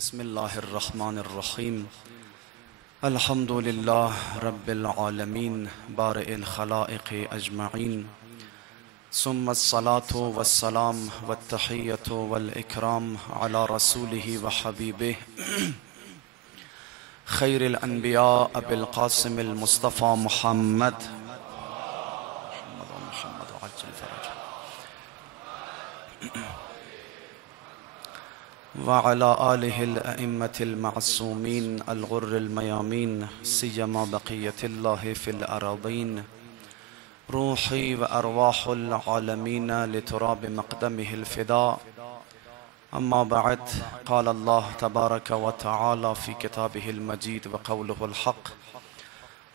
بسم الله الرحمن الرحيم. الحمد لله رب العالمين بارئ الخلائق أجمعين، ثم الصلاة والسلام والتحية والإكرام على رسوله وحبيبه خير الأنبياء أبي القاسم المصطفى محمد عجل فرجه وعلى آله الأئمة المعصومين الغر الميامين، سيما بقية الله في الأراضين. روحي وأرواح العالمين لتراب مقدمه الفداء. أما بعد، قال الله تبارك وتعالى في كتابه المجيد وقوله الحق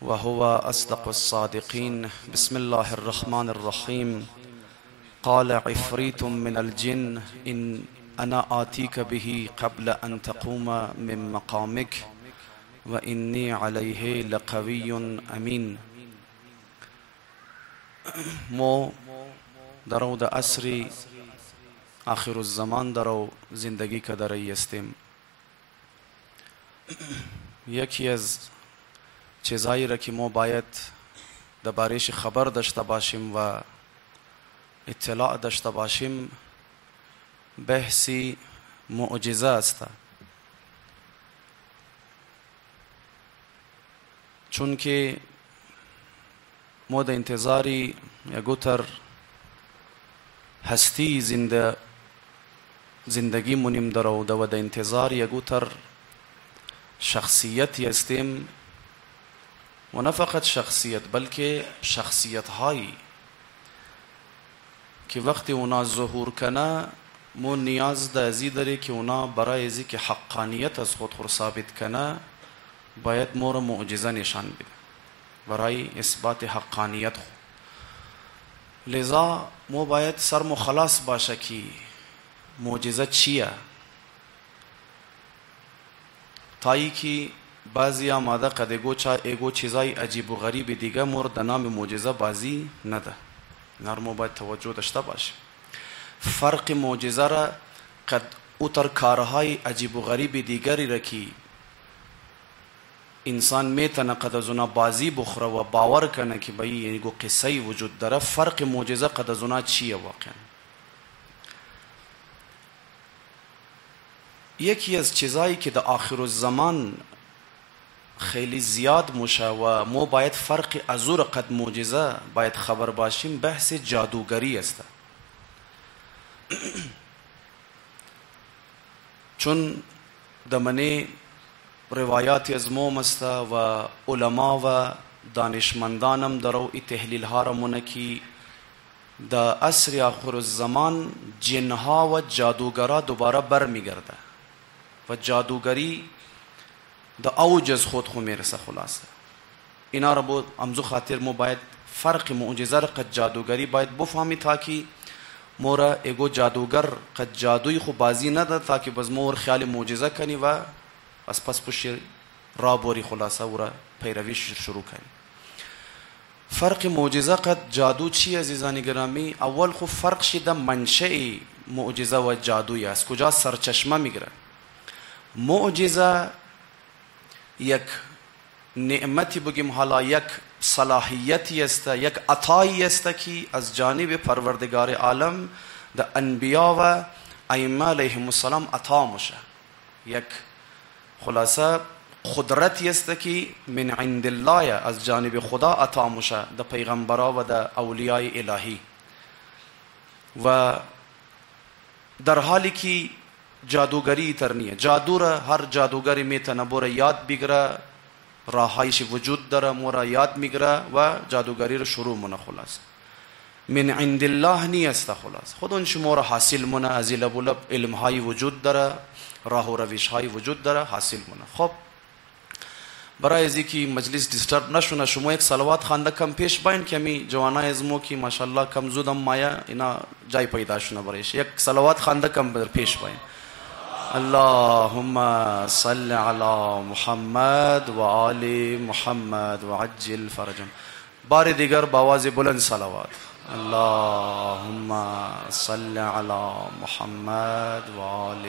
وهو أصدق الصادقين. بسم الله الرحمن الرحيم. قال عفريت من الجن إن أنا آتيك به قبل أن تقوم من مقامك وإني عليه لقوي أمين. ما درو در عصر آخر الزمان درو زندگی که داری استیم. یکی از چیزایی را که ما باید درباره‌اش خبر داشته باشیم و اطلاع داشته باشیم بحثی معجزه است، چون که ما در انتظاری یگوتر هستی زندگی مونیم و در انتظار یگوتر شخصیتی هستیم، و نه فقط شخصیت بلکه شخصیت هایی که وقتی اونا ظهور کنه مو نیاز ده ازی داره که اونا برای ازی که حقانیت از خود ثابت کنه باید مور معجزه نشان بده برای اثبات حقانیت خود. لذا مو باید سر خلاص باشه که معجزه چیه، تایی که بعضی آماده قد ایگو چیزای عجیب و غریب دیگه مورد نام معجزه بازی نده. نار مو باید توجه داشته باشه. فرق معجزه را قد اوتر کارهای عجیب و غریب دیگری را که انسان میتونه قد از اونا بازی بخوره و باور کنه که بایی یعنی قصه وجود داره. فرق معجزه قد از اونا چیه واقعا؟ یکی از چیزایی که در آخر الزمان خیلی زیاد موشه و ما باید فرق از او را قد معجزه باید خبر باشیم بحث جادوگری است. چون دمنه روایاتی از موم است و علما و دانشمندانم درو ای تحلیل ها را مونکی در عصر آخر الزمان جنها و جادوگرا دوباره بر میگرده و جادوگری در اوج از خود میرسه. خلاصه اینا را بود امزو خاطر مو باید فرق معجزه را قد جادوگری باید بفهمی تا که مورا ایگو جادوگر قد جادوی خو بازی نده تا که بز مور خیال معجزه کنی و از پس پشت را بوری. خلاصه او را پیرویش شروع کنی. فرق معجزه قد جادو چی عزیزانی گرامی؟ اول خو فرق شده منشأ معجزه و جادوی است، کجا سرچشمه میگیره. معجزه یک نعمتی بگیم، حالا یک صلاحیتی است، یک عطایی است که از جانب پروردگار عالم در انبیا و ائمه علیهم السلام عطا میشه. یک خلاصه قدرتی است که من عند الله از جانب خدا عطا میشه در پیغمبرا و در اولیاء الهی. و در حالی که جادوگری ترنیه، جادو را هر جادوگری میتونه بوره یاد بگیره، راهایش وجود داره مورا یاد میگیره و جادوگری رو شروع مونه. خلاص من عند الله نیست. خلاص خودون شما را حاصل مونه، از لب و لب علم های وجود داره، راه و روش های وجود داره، حاصل مونه. خب برای ازی که مجلس دیسترب نشونه شما یک صلوات خوانده کم پیش باین که می جوانای از مو که ماشاءالله کم زودم مایا اینا جای پیدا شونه برایش یک صلوات خوانده کم پیش باین. اللهم صل على محمد و آل محمد و عجل فرجهم. بار دیگر با آواز بلند صلوات. اللهم صل على محمد و آل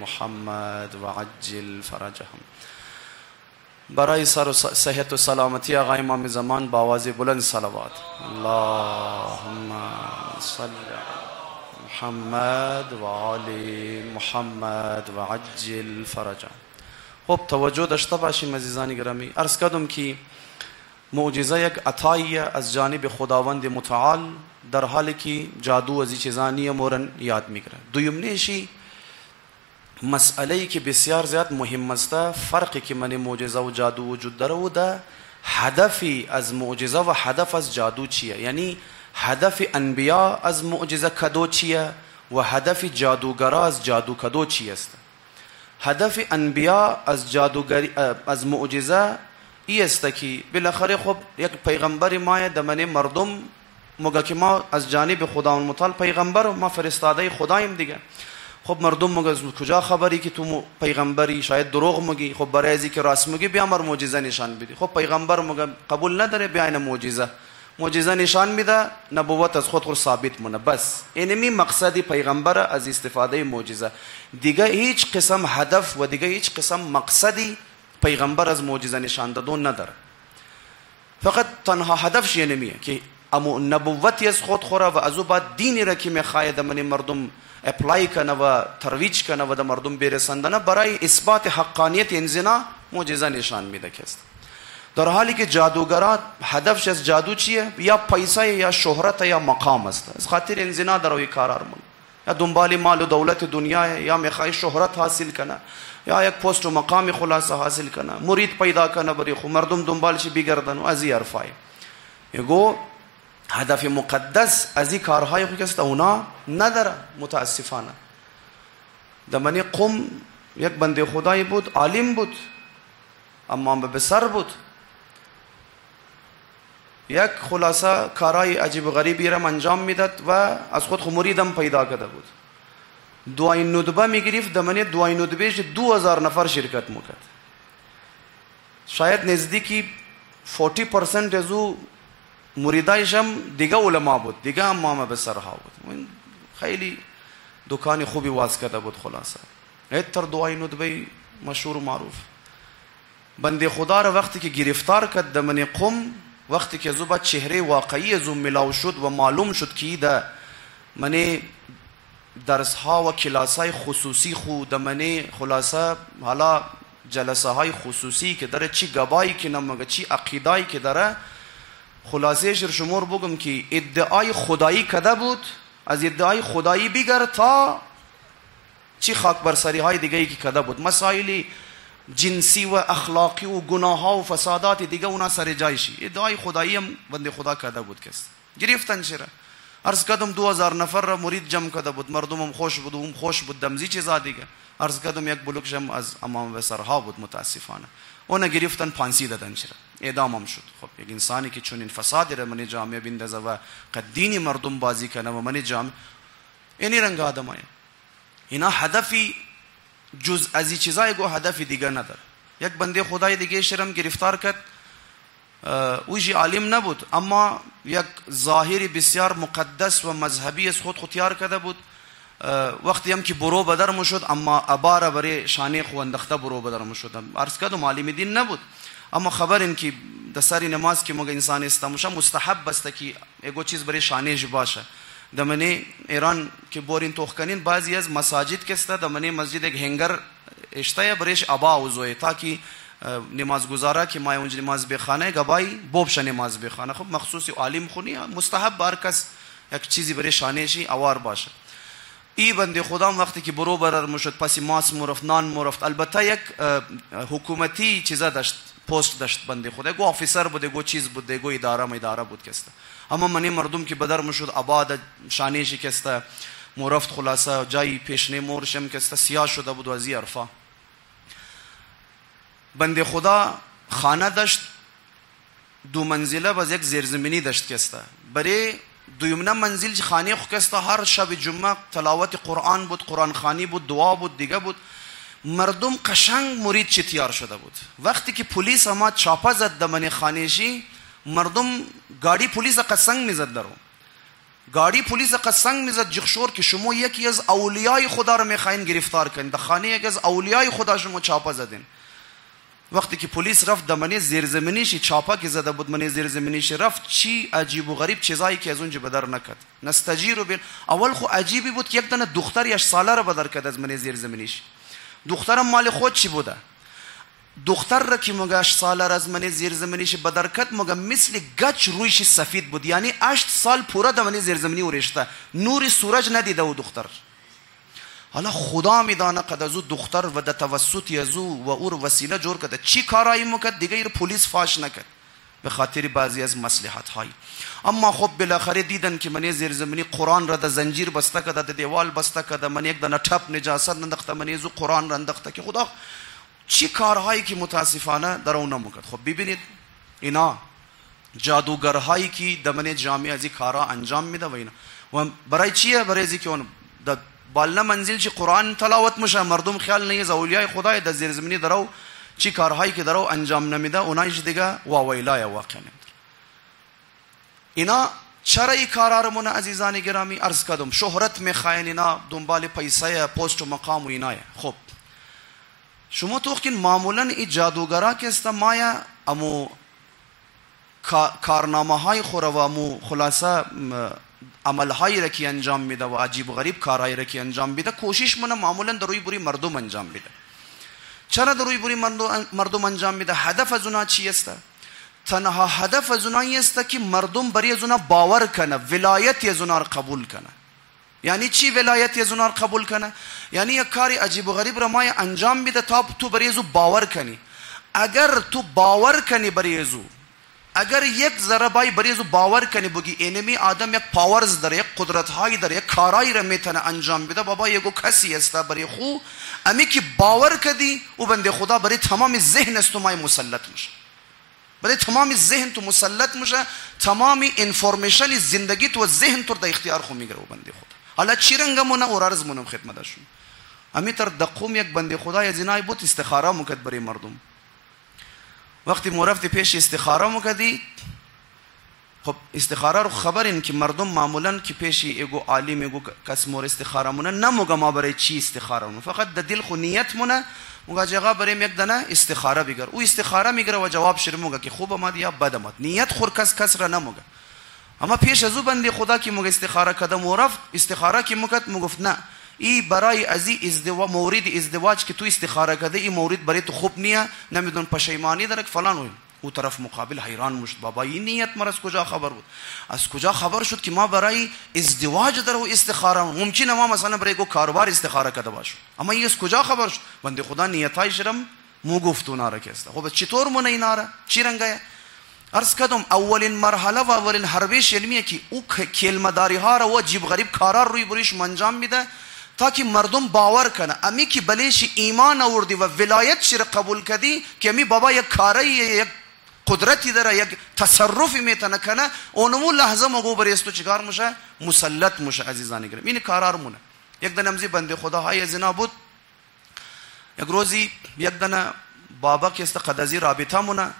محمد و عجل فرجهم. برای سر و صحت و سلامتی آقای امام زمان با آواز بلند صلوات. اللهم صل علی محمد و آل محمد و عجل فرجهم. خب توجه داشته باشیم عزیزان گرامی. عرض کردم که معجزه یک عطایی از جانب خداوند متعال، در حالی که جادو از این چیزا مورن یاد میگیره. دویمنیشی مسئله‌ای که بسیار زیاد مهم است، فرقی که من معجزه و جادو وجود داره و ده هدفی از معجزه و هدف از جادو چیه، یعنی هدف انبیا از معجزه کدو چیه و هدف جادوگرا از جادو کدو چی است. هدف انبیا از جادوگری از معجزه ای است که بالاخره خب یک پیغمبر ما دمنه مردم مگه که ما از جانب خداوند متعال پیغمبر و ما فرستاده خدایم دیگه. خب مردم مگه کجا خبری که تو پیغمبری، شاید دروغ میگی، خب برای ازی که راست میگی بیا مر معجزه نشان بدی. خب پیغمبر مگه قبول نداره بیا این معجزه نشان میده، نبوت از خود ثابت مونه. بس اینمی مقصدی پیغمبر از استفاده معجزه، دیگه هیچ قسم هدف و دیگه هیچ قسم مقصدی پیغمبر از معجزه نشان دادن نداره. فقط تنها هدفش اینمیه که اما نبوتی از خود خوره و از او بعد دینی را که میخواد من مردم اپلای کنه و ترویج کنه و در مردم برساندنه، برای اثبات حقانیت این زنا معجزه نشان میده که است. در حالی که جادوگران هدفش از جادو چیه؟ یا پیسه یا شهرت یا مقام است. از خاطر این زنا در روی کار آرمون، یا دنبال مال و دولت دنیا، یا میخواد شهرت حاصل کنه، یا یک پست و مقام خلاصه حاصل کنه، مرید پیدا کنه برای خو مردم دنبالش بگردن و از این حرفای. یگو هدف مقدس از این کارهای خو که اونا نداره. متاسفانه دمنی قم یک بنده خدایی بود، عالم بود، اما به بسر بود. یک خلاصه کارهای عجیب و غریبی را انجام میداد و از خود خو مریدم پیدا کرده بود. دعای ندبه میگرفت، دمنی دعای ندبهش 2000 نفر شرکت میکرد. شاید نزدیکی 40% از او مریدایش هم دیگه علما بود، دیگه امام به سرها بود. خیلی دکانی خوبی واز کرده بود. خلاصه ایتر دعای ندبه مشهور و معروف. بنده خدا را وقتی که گرفتار کرد دمنی قم، وقتی که زوبا چهره واقعی زو ملاو شد و معلوم شد که ده منی درس ها و کلاس های خصوصی خود دمنی خلاصه حالا جلسه های خصوصی که داره، چی گبایی که نمگه چی عقیدایی که داره، خلاصه شر شمور بگم که ادعای خدایی کده بود، از ادعای خدایی بگر تا چی خاک برسری های دیگه ای که کده بود، مسائلی جنسی و اخلاقی و گناه ها و فسادات دیگه اونا سر جایشی. ادعای خدایی هم بنده خدا کده بود کس گرفتن شره. عرض کردم 2000 نفر را مرید جمع کده بود، مردم هم خوش بود و هم خوش بود، دمزی چیزا دیگه. عرض کردم یک بلوکش هم از امام وسرها بود متاسفانه. اونا گرفتن پانسی دادن شره، اعدام هم شد. خب یک انسانی که چون این فسادی را من جامعه بندازه و قد دینی مردم بازی کنه و من جامعه اینی رنگ آدمای اینا هدفی جز از این چیزای گو هدفی دیگه نداره. یک بنده خدای دیگه شرم گرفتار کرد، اویجی عالم نبود اما یک ظاهری بسیار مقدس و مذهبی از خود تیار کرده بود. وقتی هم که برو بدر مشد اما اباره برای شانه خو اندخته برو بدر مشد. عرض کردم عالم دین نبود اما خبر این که در سری نماز که مگه انسان استموشه مستحب است که اگو چیز برای شانهش باشه. دمنی ایران که بورین توخکنین بعضی از مساجد که است دمنی مسجد یک هنگر اشتای برایش ابا وزوی تا که نماز گزاره که ما اونجا نماز بخانه گبای بوبش نماز بخانه. خب مخصوصی عالم خونی مستحب هر کس یک چیزی برای شانهشی اوار باشه. ای بنده خدا وقتی که برو برر مشد پسی ماس مرفت نان مرفت، البته یک حکومتی چیزا داشت، پست داشت بنده خدا، گو آفیسر بود، گو چیز بود، گو اداره بود که است. اما منی مردم که بدر مشد آباد شانهشی که است مرفت خلاصه جای پیشنه مورشم که است سیاه شده بود و از عرفا. بنده خدا خانه داشت 2 منزله باز یک زیرزمینی داشت که است. برای دویمنه منزل خانه خو که است هر شب جمعه تلاوت قرآن بود، قرآن خوانی بود، دعا بود، دیگه بود. مردم قشنگ مرید چه تیار شده بود. وقتی که پلیس آمد چاپا زد دمن خانهشی، مردم گاڑی پلیس قشنگ میزد درو. گاڑی پلیس قسنگ میزد جخشور که شما یکی از اولیای خدا رو میخواین گرفتار کنین، در خانه یکی از اولیای خدا شما چاپا زدین. وقتی که پلیس رفت دمنه زیرزمینیشی چاپا که زده بود منه زیرزمینیشی رفت، چی عجیب و غریب چیزایی که از اونجا بدر نکد. نستجیرو بیل اول خو عجیبی بود که یک دانه دختر 8 ساله رو بدر کد از منه زیرزمینیش. دخترم مال خود چی بوده؟ دختر را که مگه 8 ساله را از منه زیرزمینیش بدر کد مگه مثل گچ رویش سفید بود، یعنی 8 سال پورا دمنه زیرزمینی ورشته، نور سورج ندیده و دختر. حالا خدا میدانه قد از او دختر و در توسط از او و او وسیله جور کرده چی کارایی میکرد دیگه ایر پلیس فاش نکرد به خاطر بعضی از مصلحت های. اما خب بالاخره دیدن که من زیرزمینی قرآن را در زنجیر بسته کرده، در دیوال بسته کرده، من یک دانه ټپ نجاست انداخته، من یزو قرآن را انداخته که خدا چی کارهایی که متاسفانه در اون نمیکرد. خب ببینید اینا جادوگرهایی که در من جامعه از این کارها انجام میده و اینا و برای چیه؟ برای اینکه اون بالله منزل چی قرآن تلاوت میشه، مردم خیال نیست اولیای خدای در زیر زمینی درو چی کارهایی که درو انجام نمیده اونایش دیگه واویلای واقع نمیده. اینا چرا این کارا رو من عزیزان گرامی عرض کردم شهرت میخواین، اینا دنبال پیسه پست و مقام و ایناه. خب شما تو که معمولا این جادوگرا که است مایا امو کارنامه های خوره و امو خلاصه عمل هایی را که انجام میده و عجیب و غریب کارهایی را که انجام میده کوشش منه معمولا در روی بری مردم انجام میده. چرا در روی بری مردم انجام میده؟ هدف از اونها چی است؟ تنها هدف از اونها است که مردم بری از اونها باور کنه، ولایت از اونها را قبول کنه. یعنی چی ولایت از اونها را قبول کنه؟ یعنی یک کاری عجیب و غریب را ما انجام میده تا تو بری از باور کنی. اگر تو باور کنی بری از اگر یک ذره بای بریزو باور کنی بگی اینمی آدم یک پاورز داره، یک قدرت هایی داره، یک کارایی را میتونه انجام بده، بابا یگو کسی است برای خو امی که باور کردی او بنده خدا برای تمام ذهن است تو مای مسلط میشه، برای تمام ذهن تو مسلط میشه، تمام انفورمیشن زندگی تو ذهن تو در اختیار خو میگیره او بنده خدا. حالا چی رنگمونه اور عرضمونم خدمتشون امی تر دقوم یک بنده خدا از اینای بود استخاره میکرد برای مردم. وقتی مرفتی پیش استخاره میکردی، خب استخاره رو خبرین که مردم معمولا که پیش ایگو عالم ایگو کس مور استخاره مونه نموگه ما برای چی استخاره مونه، فقط در دل خو نیت مونه موگه جگه برای یک دنه استخاره بگر، او استخاره میگره و جواب شر موگه که خوب آمد یا بد آمد، نیت خور کس را نموگه. اما پیش از او بنده خدا که موگه استخاره کده مرفت استخاره که موگه موگفت نه ای برای ازی مورد ازدواج که تو استخاره کده این مورد برای تو خوب نیه، نمیدون پشیمانی داره فلان. او طرف مقابل حیران مشد بابا این نیت مر از کجا خبر بود؟ از کجا خبر شد که ما برای ازدواج داره و استخاره؟ ممکنه ما مثلا برای کو کاروبار استخاره کده باشه، اما این از کجا خبر شد؟ بنده خدا نیتای شرم مو گفتونا را که است. خب چطور مون اینا را چی رنگه؟ عرض کردم اولین مرحله و اولین حربش علمیه که او کلمه داری ها را و عجیب غریب کارا روی بریش انجام میده تا که مردم باور کنه امی که بلیش ایمان آوردی و ولایت شیر قبول کردی که امی بابا یک کاری یک قدرتی داره یک تصرفی میتونه کنه اونمون لحظه مگو بریستو چیکار میشه؟ مسلط میشه. عزیزان گرامی این کارا مونه. یک دنه بنده خدا های زنا بود، یک روزی یک دنه بابا که است قدازی رابطه مونه،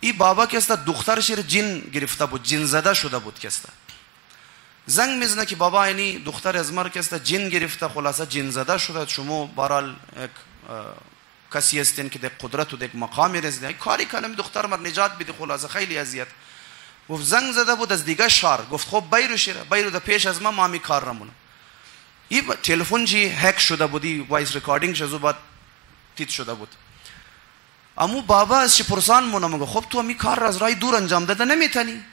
این بابا که است دخترش جن گرفته بود، جن زده شده بود که است زنگ میزنه که بابا اینی دختر از مر که است جن گرفته، خلاصه جن زده شده، شما برال یک کسی هستین که در قدرت و در مقامی رسیدین کاری کنم دختر مر نجات بده، خلاصه خیلی اذیت. گفت زنگ زده بود از دیگه شهر، گفت خب بیرو شیره بیرو در پیش از ما می کار رمونه. این تلفن جی هک شده بودی، وایس ریکاردینگ شده بعد تیت شده بود. امو بابا از چی پرسان مونه مگه خب تو می کار از رای دور انجام داده نمیتونی؟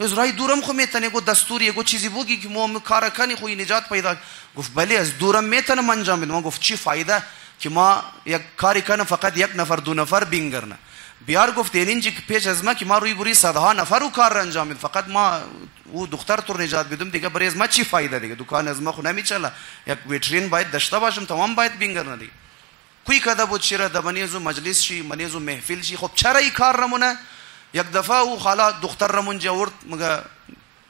از رای دورم خو میتونی گو دستوری گو چیزی بگی که ما کار کنی خو نجات پیدا. گفت بله از دورم میتونم انجام بدم. گفت چی فایده که ما یک کاری کنم فقط یک نفر دو نفر بینگرنه. بیار گفت اینجا که پیش از ما که ما روی بری صدها نفر رو کار انجام بدم، فقط ما او دختر تو نجات بدم دیگه برای از ما چی فایده دیگه؟ دکان از ما خو نمیچله، یک ویترین باید داشته باشم، تمام باید بینگرنه دیگه. کوی کده بود شیره دبنیزو مجلس شی منیزو محفل شی. خب چرا این کار رمونه؟ یک دفعه او خالا دختر رمون جورد مگه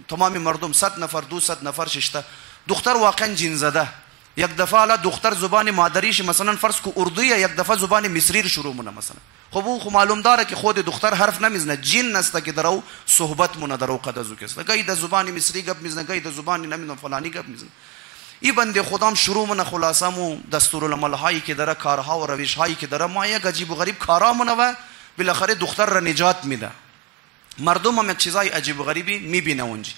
تمام مردم 100 نفر 200 نفر ششته دختر واقعا جن زده یک دفعه حالا دختر زبان مادریش مثلا فرض کو اردویه، یک دفعه زبان مصری رو شروع مونه مثلا. خب او معلوم داره که خود دختر حرف نمیزنه، جن است که درو صحبت مونه درو قدزو کسته، گاهی در زبان مصری گپ میزنه، گاهی در زبان نمیدونم فلانی گپ میزنه. این بنده خودم شروع مونه خلاصمو دستورالعمل هایی که داره، کارها و روش هایی که داره، ما یک عجیب و غریب کارا مونه و بالاخره دختر را نجات میده. مردم هم یک چیزای عجیب و غریبی میبینه اونجا.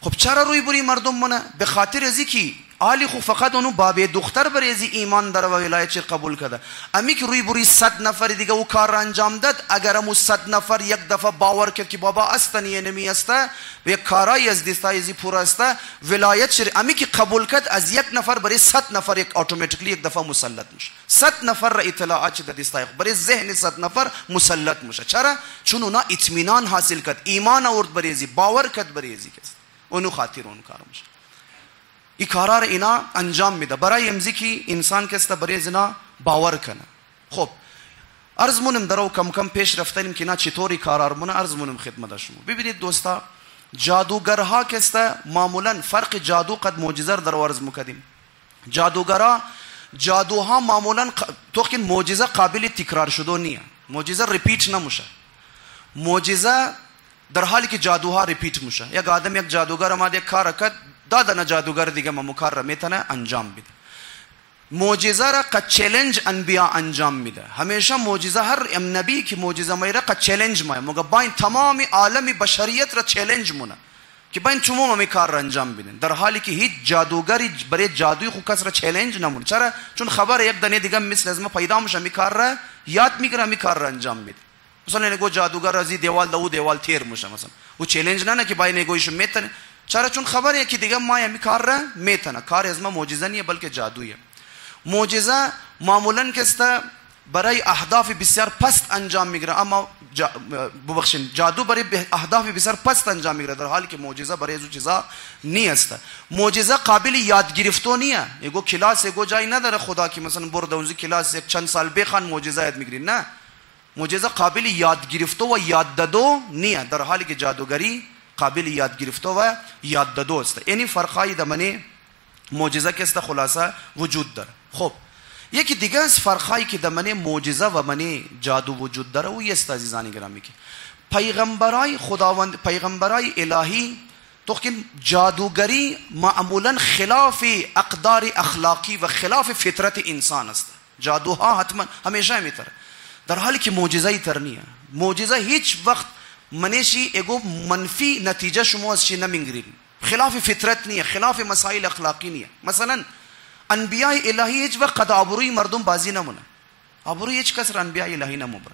خب چرا روی بری مردم مونه؟ به خاطر ازی که آلی خو فقط اونو بابه دختر بر ازی ایمان داره و ولایت چی قبول کرده. امی که روی بری 100 نفر دیگه او کار را انجام داد، اگر امو 100 نفر یک دفعه باور کرد که بابا استنی نمی استه و یک کارای از دستای ازی پورا استه، ولایت شر امی که قبول کرد از یک نفر برای 100 نفر یک اتوماتیکلی یک دفعه مسلط میشه. 100 نفر را اطلاعات در دستای برای ذهن 100 نفر مسلط میشه. چرا؟ چون اونا اطمینان حاصل کرد، ایمان آورد برای ازی، باور کرد برای ازی کس اونو خاطر اون کار میشه. این کارا را اینا انجام میده برای امزی که انسان کسته برای زنا باور کنه. خب عرض مونم درو کم کم پیش رفتنیم که نه چطوری کارا رو مونه عرض مونم خدمت شما. ببینید دوستا، جادوگرها کسته معمولا فرق جادو قد معجزه در عرض مکدیم. جادوگرها جادوها معمولا تو که معجزه قابل تکرار شده نیه، معجزه ریپیت نمیشه. معجزه در حالی که جادوها ریپیت میشه. یک آدم یک جادوگر اومد یک کار کرد، دادن جادوگر دیگه مکار را میتونه انجام بده. معجزه را قد چالش انبیا انجام میده. همیشه معجزه هر نبی که معجزه میره قد چالش میه، مگه باین تمام عالم بشریت را چالش مونه که باین چموم می کار را انجام بدن. در حالی که هیچ جادوگری برای جادوی خو کس را چالش نمونه. چرا؟ چون خبر یک دنه دیگه مثل از ما پیدا میشه، می کار را یاد میگیره، می کار را انجام میده. مثلا نگو جادوگر از دیوال دو دیوال تیر میشه مثلا، او چالش نه که باین نگویش میتونه. چرا؟ چون خبره که دیگه ما همی کار را میتونه. کار از ما معجزه نیه بلکه جادویه. معجزه معمولا کسته برای اهداف بسیار پست انجام میگیره، اما ببخشید جادو برای اهداف بسیار پست انجام میگیره، در حالی که معجزه برای از چیزا نیست. معجزه قابل یاد گرفتن نیه. یگو کلاس یگو جای نداره خدا که مثلا برد اونجا کلاس یک چند سال بخوان معجزه یاد میگیری. نه، معجزه قابل یاد گرفتن و یاد دادن نیه، در حالی که جادوگری قابل یاد گرفته و یاد دادو است. یعنی فرقای دمنه معجزه که است خلاصه وجود داره. خب یکی دیگه از فرقایی که دمنه معجزه و منی جادو وجود داره و است عزیزان گرامی که پیغمبرای خداوند، پیغمبرای الهی تو که جادوگری معمولا خلاف اقدار اخلاقی و خلاف فطرت انسان است. جادوها حتما همیشه میتره، در حالی که معجزه ترنیه. معجزه هیچ وقت منشی اگو منفی نتیجه شما از چی نمیگیرید، خلاف فطرت نیه، خلاف مسائل اخلاقی نیه. مثلا انبیاء الهی هیچ وقت قد آبروی مردم بازی نمونه، آبروی هیچ کس را انبیاء الهی نمونه،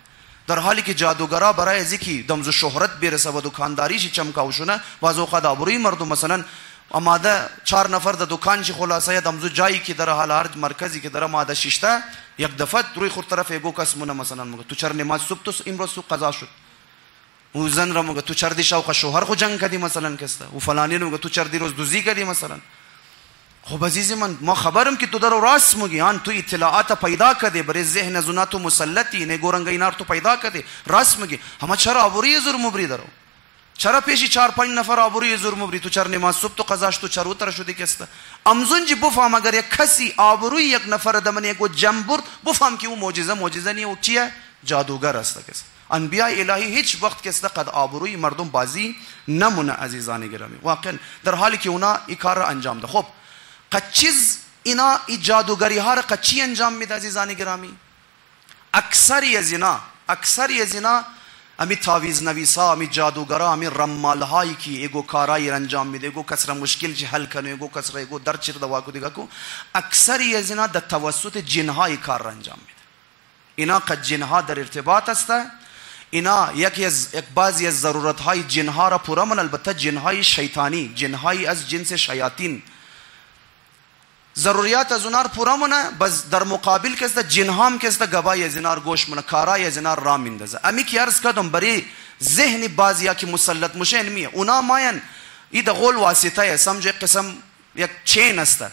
در حالی که جادوگرا برای از اینکه دمز شهرت برسه و دکانداریش چمکاوشونه باز اوقات آبروی مردم مثلا آماده 4 نفر در دکان چی خلاصه دمز جایی که در حال هر مرکزی که در آماده شیشته یک دفعه روی خود طرف یگو کس مونه مثلا مگه تو چر نماز صبح تو امروز صبح قضا شد، او زن را مگه تو چر دی شوق شوهر خو جنگ کردی مثلا کسته، او فلانی مگه تو چر دی روز دوزی کردی مثلا. خب عزیز من ما خبرم که تو در راست میگی، آن تو اطلاعات پیدا کردی برای ذهن زناتو مسلطی نه گورنگ اینار تو پیدا کردی راست میگی، اما چرا آبروی زور مبری درو؟ چرا پیشی 4-5 نفر آبروی زور مبری تو چر نماز صبح تو قضاش تو چر اوتر شدی کسته؟ امزونجی بفهم اگر یک کسی آبروی یک نفر دمن یک جنبرد بفهم که او معجزه نیه، او چیه؟ جادوگر است کس. انبیاء الهی هیچ وقت کس قد آبروی مردم بازی نمونه عزیزان گرامی، واقعا در حالی که اونا این کار را انجام ده. خب قد چیز اینا ای جادوگری ها را قد چی انجام میده عزیزان گرامی؟ اکثری زنا امی تعویض نویسا، امی جادوگرا، امی رمال هایی که ایگو کارایی را انجام میده، ایگو کس را مشکل چی حل کنه، ایگو کس را ایگو در چیر دوا کو دیگه کو، اکثری زنا در توسط جن های کار را انجام میده. اینا قد جن ها در ارتباط است، اینا یک بعضی از ضرورت های جن ها را پورا من، البته جن های شیطانی، جن های از جنس شیاطین ضروریات از اونار پورا مونه، بس در مقابل کسته جن هم کسته گبای از اینار گوش مونه، کارای از اینار را میندازه. امی که عرض کردم برای ذهن بعضیا که مسلط میشه اینمیه، اونا ماین ای د غول واسطه سمجه قسم یک چین است،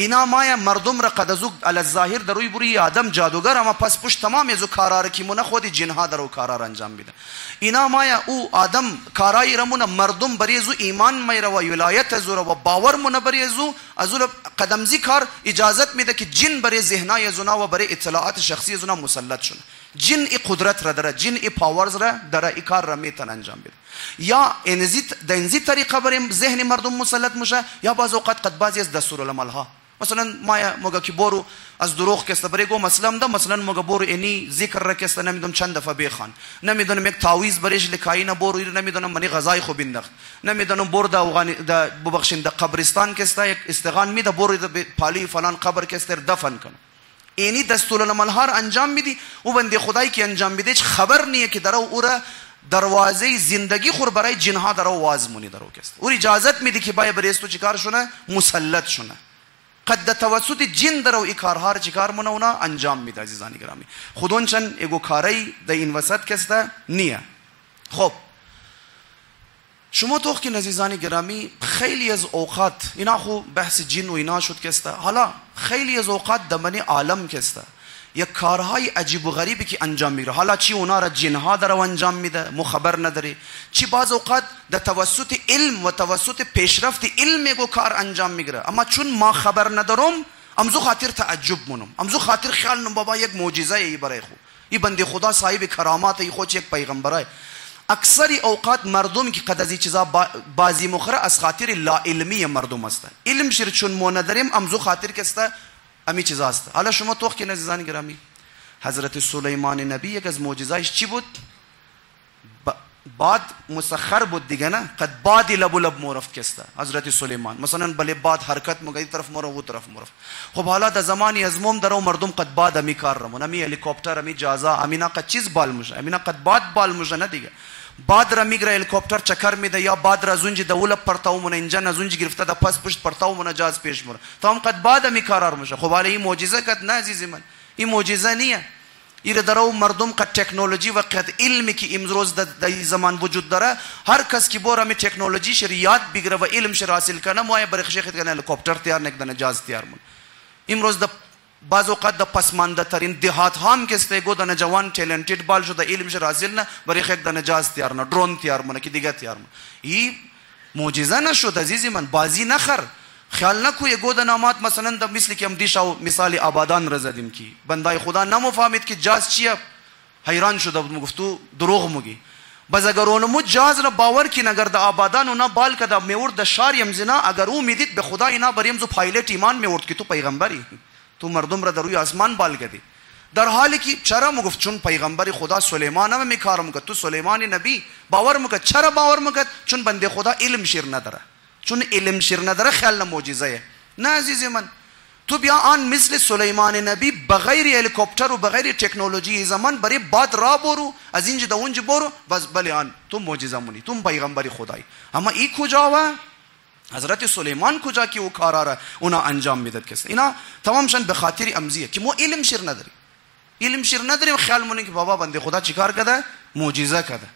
اینا مایا مردم را قد ازو علی الظاهر در روی بروی آدم جادوگر، اما پس پشت تمام ازو کارا کی مونه خودی جنها در او کارا انجام میده. اینا مایا او آدم کارای رمونه مردم بریزو ایمان میره و ولایت زوره و باور مونه بریزو ازو قدمزی کار اجازت میده که جن بری ذهنای زونا و بری اطلاعات شخصی زونا مسلط شونه. جن ای قدرت را داره، جن ای پاورز را داره، ای کار را میتونه انجام بده. یا انزی طریقه بر ذهن مردم مسلط میشه، یا بعض اوقات قد بعضی از دستورالعمل ها مثلا موگه که برو از دروغ کسته برای گو مسلم ده، مثلا موگه برو اینی ذکر را کسته نمیدونم چند دفعه بخوان، نمیدونم یک تعویض بریش لکایی نه برو، نمیدونم منی غذای خوب بندخت، نمیدونم برو ده ببخشین ده قبرستان کسته یک استغان میده برو ده پالی فلان قبر کسته دفن کنه. اینی دستورالعمل ها انجام میدی او بنده خدایی که انجام میده خبر نیه که درو او را دروازه زندگی خور برای جنها درو وازمونی درو کسته. او اجازت میده که بای بریستو چیکار شونه مسلط شونه. قد توسط جن درو ای کارها را چیکار مونه اونا انجام میده. عزیزان گرامی خودون چند ایگو کاری در این وسط کسته نیه. خب شما توخ که عزیزان گرامی خیلی از اوقات اینا خو بحث جن و اینا شد کسته، حالا خیلی از اوقات دمنی عالم کسته یک کارهای عجیب و غریبی که انجام میگیره، حالا چی اونا را جنها درو انجام میده مو خبر نداری، چی بعض اوقات در توسط علم و توسط پیشرفت علم ایگو کار انجام میگیره، اما چون ما خبر ندارم امزو خاطر تعجب مونم، امزو خاطر خیال نم بابا یک معجزه ای برای خو ای بنده خدا صاحب کرامات ای خود یک پیغمبره. اکثر اوقات مردم که قد از این چیزا بازی مخره از خاطر لا علمی مردم است. علم شیر چون ما نداریم امزو خاطر کسته امی چیزا است. حالا شما توخ که عزیزان گرامی حضرت سلیمان نبی یک از معجزایش چی بود؟ باد مسخر بود دیگه نه، قد بادی لب و لب مورفت کسته حضرت سلیمان، مثلا بله باد حرکت مگه طرف مورف و طرف مورف. خب حالا در زمانی ازموم درو مردم قد باد امی کار رمون، امی هلیکوپتر امی جازا امینا قد چیز بال مشه، امینا قد باد بال مشه نه دیگه. باد را میگره هلیکوپتر چکر میده، یا باد را زونج دوله پرتاو مونه انجن از زونج گرفته ده پس پشت پرتاو مونه جاز پیش مونه تا هم قد باد امی کارار میشه. خب حالا این معجزه کد نه عزیزی من، این معجزه نیه. ایره درو مردم قد تکنولوژی و قد علمی که امروز در زمان وجود داره، هر کس که بور امی تکنولوژی شر یاد بگیره و علم شر حاصل کنه مایه برخشه خد کنه هلیکوپتر تیار نکدنه جاز تیار مون. امروز د بعض اوقات د پسمانده ترین دهات هم کسته گو د جوان ټیلنټډ بال شو د علم شر حاصل نه برخه د نجاز تیار نه ډرون تیار مونه کی دیگه تیار مون. ای معجزه نشد عزیزی من، بازی نخر. خیال نکو یگو د نامات مثلا د مثل که هم دیشاو مثال آبادان رزدیم کی بندای خدا نمو فهمید که جاز چیه، حیران شده بود مگفتو دروغ مگی بس اگر اونمو جاز را باور کی نگر د آبادان اونا بال که د میورد د شار یمزنا اگر او میدید به خدا اینا بریم زو پایلٹ ایمان میورد که تو پیغمبری، تو مردم را در روی آسمان بال کردی، در حالی که چرا مگفت چون پیغمبر خدا سلیمان هم میکار مگد، تو سلیمان نبی باور مگد. چرا باور مگد؟ چون بنده خدا علم شیر نداره، چون علم شیر نداره خیال معجزه نه عزیزی من. تو بیا آن مثل سلیمان نبی بغیر هلیکوپتر و بغیر تکنولوژی زمان برای باد را برو از اینج دا اونج برو بس بله آن تو معجزه مونی، تو پیغمبر خدایی. اما ای کجا و حضرت سلیمان کجا که او کارا را اونا انجام میداد کسی. اینا تمامشان به خاطر امزیه که ما علم شیر نداریم، علم شیر نداریم خیال مونیم که بابا بنده خدا چیکار کرده معجزه کرده.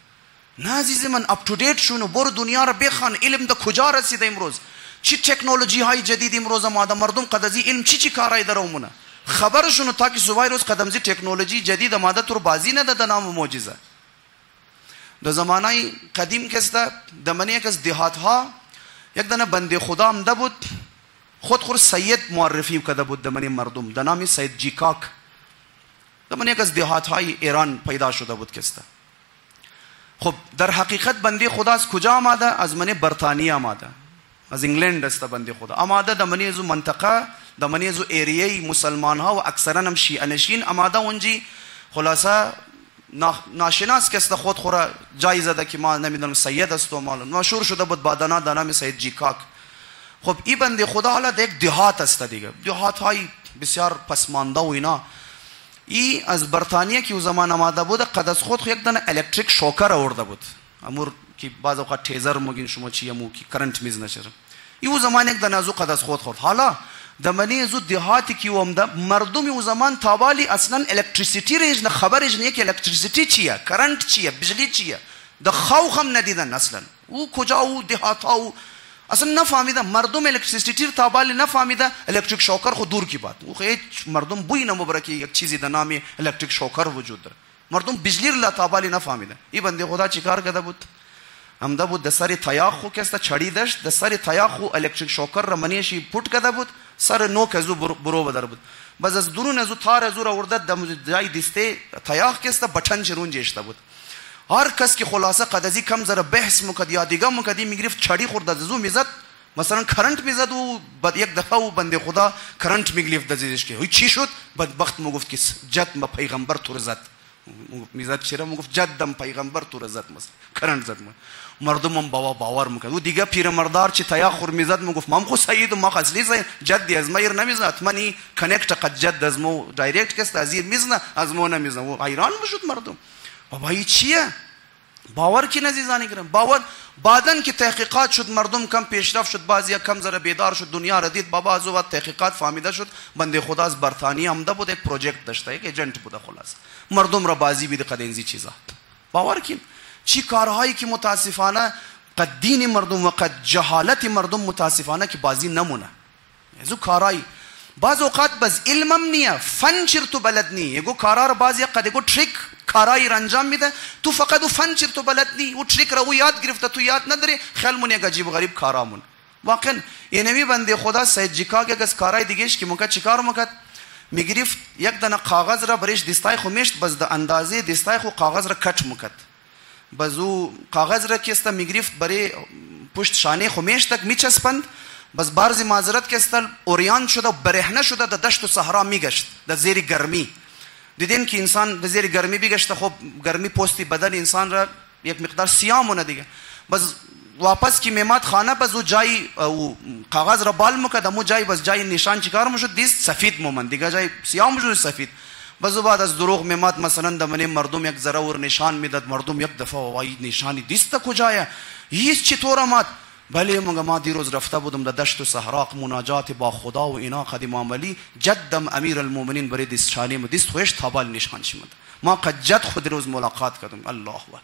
نه عزیز من، اپ تو دیت شونو برو دنیا را بخوان علم دا کجا رسیده امروز، چی تکنولوژی های جدید امروز مردم قد از علم چی کارای درمونه خبرشونو تا که صبح روز قدمزی تکنولوژی جدید ماده تو بازی نده د نام معجزه. در زمانه قدیم کسته دمنی یک از دهات ها یک دنه بنده خدا آمده بود، خود سید معرفی کرده بود دمنی مردم، در نام سید جیکاک. دمنی یک از دهات های ایران پیدا شده بود کسته. خب در حقیقت بنده خدا از کجا آمده؟ از منی برطانیه آمده، از انگلند است بنده خدا آمده. دمنی ازو منطقه دمنی ازو ایریه مسلمان ها و اکثرا هم شیعه نشین آمده اونجی. خلاصه ناشناس کس خود خورا جایزه ده که ما نمیدونم سید است و مال مشهور شده بود بعدنا در نام سید جیکاک. خب این بنده خدا حالا یک دهات است دیگه، دهات های بسیار پسمانده و اینا. ای از برطانیه که او زمان آمده بود قد از خود یک دانه الکتریک شوکر آورده بود، امور که بعض اوقات تیزر مگین شما چیه مو که کرنت میز نشه. ای او زمان یک دانه ازو قد از خود خورد. حالا دمنی ازو دهاتی که اومده مردم او زمان تابالی اصلا الکتریسیتی ریج نه خبرش نه که الکتریسیتی چیه، کرنت چیه، بجلی چیه، د خوخم ندیدن اصلا. او کجا او دهات ها او اصلا نفهمیدم مردم الکتریسیتی رو تابال نفهمیده. الکتریک شوکر خود دور کی بات، او خیلی مردم بوی نمبره که یک چیزی در نام الکتریک شوکر وجود داره. مردم بجلی رو تابالی نفهمیده. این بنده خدا چیکار کرده بود؟ همدا بود دسری تیاق خو کستا چڑی داشت، دسری تیاق خو الکتریک شوکر را منیشی پوت کرده بود، سر نوک ازو برو بدر بود. باز از درون ازو تار ازو را ورده دم جای دسته تیاق کستا بٹن چرون جیشته بود. هر کس که خلاصه قدازی کم زره بحث مکد یا دیگه مکدی میگرفت چڑی خورد ازو میزد، مثلا کرنٹ میزد و بعد یک دفعه و بنده خدا کرنٹ میگرفت دزیدش که چی شد؟ بدبخت میگفت که جد ما پیغمبر تو زد. میزد چرا؟ میگفت جدم پیغمبر تو زد، مثلا کرنٹ زد. مردم هم باور میکرد. و دیگه پیرمردار چی تیاق خور میزد میگفت من خو سید و ما اصلی سید جد از مایر نمیزد، منی کانکت قد جد از مو دایرکت کست ازیر میزنه از مو نمیزنه. و حیران میشد مردم بابا این چیه؟ باور کی نزیزانی کردن. باور بعدن که تحقیقات شد مردم کم پیشرفت شد، بعضیا کم ذره بیدار شد، دنیا را دید. بابا از وقت تحقیقات فهمیده شد بنده خدا از برطانیه آمده بود، یک پروژکت داشته، یک ایجنت بود، خلاص مردم را بازی بده قد اینزی چیزا. باور کین چی کارهایی که متاسفانه قد دین مردم و قد جهالت مردم متاسفانه که بازی نمونه. ازو کارهای بعض اوقات بس علمم نیه، فن چرتو بلد نی. یگو کارا را بعضی قد یگو تریک کارایی را انجام میده، تو فقط فن چرتو بلد نی، او تریک را او یاد گرفته تو یاد نداری، خیال مون یک عجیب غریب کارامون. واقعا اینمی بنده خدا سید جیکا که از کارهای دیگهش که مکد چیکار مکد؟ میگرفت یک دانه کاغذ را برش دستای خو میشت، بس د اندازه دستای خو کاغذ را کٹ مکد. بازو کاغذ را کستا میگرفت برای پشت شانه خو میشتک میچسبند، بس بارزی معذرت کستل اوریان شده و برهنه شده در دشت و صحرا میگشت در زیر گرمی. دیدین که انسان در زیر گرمی بگشته، خب گرمی پوستی بدن انسان را یک مقدار سیاه مونه دیگه. بس واپس کی میماد خانه بس او جای کاغذ را بال مکد، امو جای بس جای نشان چیکار مشد دیست سفید مومن دیگه، جای سیاه مشد سفید. بس بعد از دروغ میماد مثلا دمنه مردم یک ذره ور نشان میداد، مردم یک دفعه وای نشانی دیست کجاست؟ هیچ چطور آمد؟ بله ما دیروز رفته بودم در دشت و صحرا مناجات با خدا و اینا قدیم عملی جدم امیر المؤمنین برای دستشانی ما دیست خوش تابال نشان شد. ما قد جد خود روز ملاقات کردم. الله اکبر.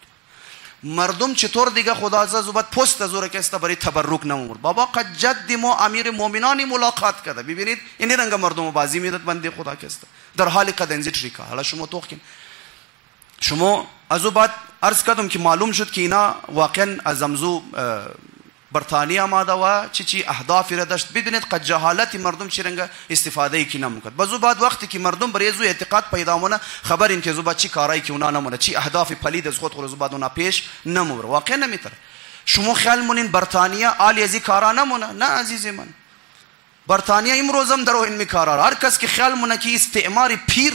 مردم چطور دیگه خدا عزوجل پست از اون کستا برای تبرک نمورد. بابا قد جد ما امیر المؤمنانی ملاقات کرده. ببینید این رنگ مردم بازی میداد بنده خدا کستا در حال قد انزیت شریکا. حالا شما توقین شما از او بعد عرض کردم که معلوم شد که اینا واقعا از امزو برطانیه آمده و چی اهدافی را داشت. ببینید قد جهالت مردم چی رنگ استفاده کی نمیکرد. بازو بعد وقتی که مردم برای زو اعتقاد پیدا مونه خبر این که زو بعد چی کارایی که اونا نمونه، چی اهداف پلید از خود خود زو بعد اونا پیش نموره. واقعا نمیتره. شما خیال مونین برطانیه عالی ازی کارا نمونه؟ نه عزیز من، برطانیه امروزم درو این میکارا. هر کس که خیال مونه که استعمار پیر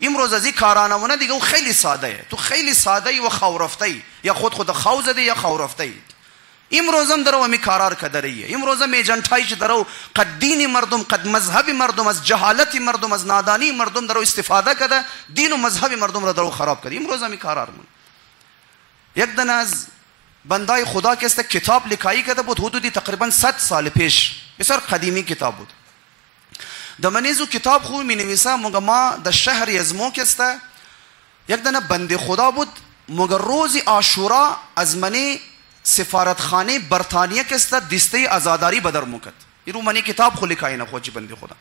امروز ازی کارا نمونه دیگه، او خیلی ساده ای. تو خیلی ساده ای و خورفته ای، یا خود خوزده یا خورفته ای. امروزم درو می کارار کدریه. امروزم ایجنتای چه درو قد دین مردم، قد مذهب مردم، از جهالت مردم، از نادانی مردم درو استفاده کرده، دین و مذهب مردم را درو خراب کرده. امروزم می کارار مون. یک دن از بندای خدا که است کتاب لکایی کرده بود حدودی تقریبا 100 سال پیش، بسیار قدیمی کتاب بود. دمنیزو کتاب خوب می نویسه مگه ما در شهر یزمو که است یک دن بنده خدا بود، مگر روز عاشورا از منی سفارتخانه برطانیه که است دسته آزاداری بدر مکد. این رو منی کتاب خو لکایی نه خوچی بنده خدا.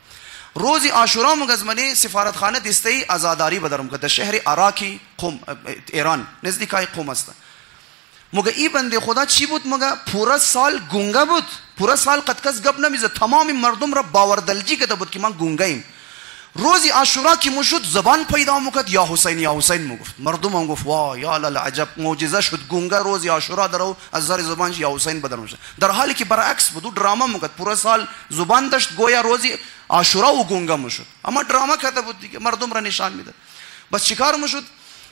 روز عاشورا مگه از منی سفارتخانه دسته آزاداری بدر مکد در شهر عراقی قم ایران نزدیکای قم است. مگه ای بنده خدا چی بود؟ مگه پورا سال گونگا بود، پورا سال قد کس گپ نمیزد، تمام مردم را باوردلجی کرده بود که من گونگایم. روز عاشورا که مشد زبان پیدا مکد یا حسین یا حسین مگفت. مردم هم گفت واه یا لالا عجب معجزه شد، گونگا روز عاشورا درو از زار زبانش یا حسین بدر میشه. در حالی که برعکس بود، دراما مکد، پورا سال زبان داشت گویا روز عاشورا و گونگا مشد، اما دراما کرده بود دیگه، مردم را نشان میداد. بس چیکار مشد؟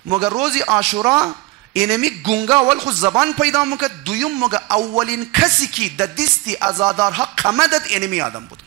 مگر روز عاشورا اینمی گونگا اول خود زبان پیدا مکد، دویم مگه اولین کسی که در دستی آزادارها قمدد اینمی آدم بود.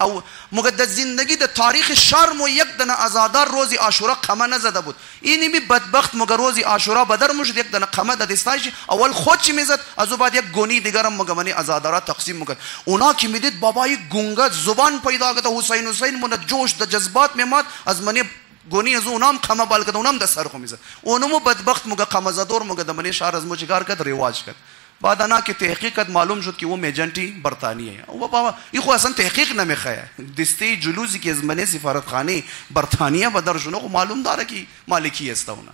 او مگه در زندگی در تاریخ شرم و یک دنه آزادار روز عاشورا قمه نزده بود. اینمی بدبخت مگه روز عاشورا بدر مشد یک دنه قمه در دستایش اول خود چی میزد، از او بعد یک گونی دیگرم مگه منی آزادارا تقسیم مکد. اونا که میدید بابای گونگا زبان پیدا کرده، حسین حسین من جوش در جذبات میماد، از منی گونی از اونام قمه بالکد، اونام در سر خو میزد. اونمو بدبخت مگه قمه زدور مگه در منی شهر از مو چیکار کرد؟ رواج کرد. بعد انا که تحقیقت معلوم شد که وہ میجنتی برطانیه و بابا ایخو اصلا تحقیق نمیخواه دسته جلوسی که از منه سفارتخانه برطانیه و در شنو معلوم داره که مالکی است اونا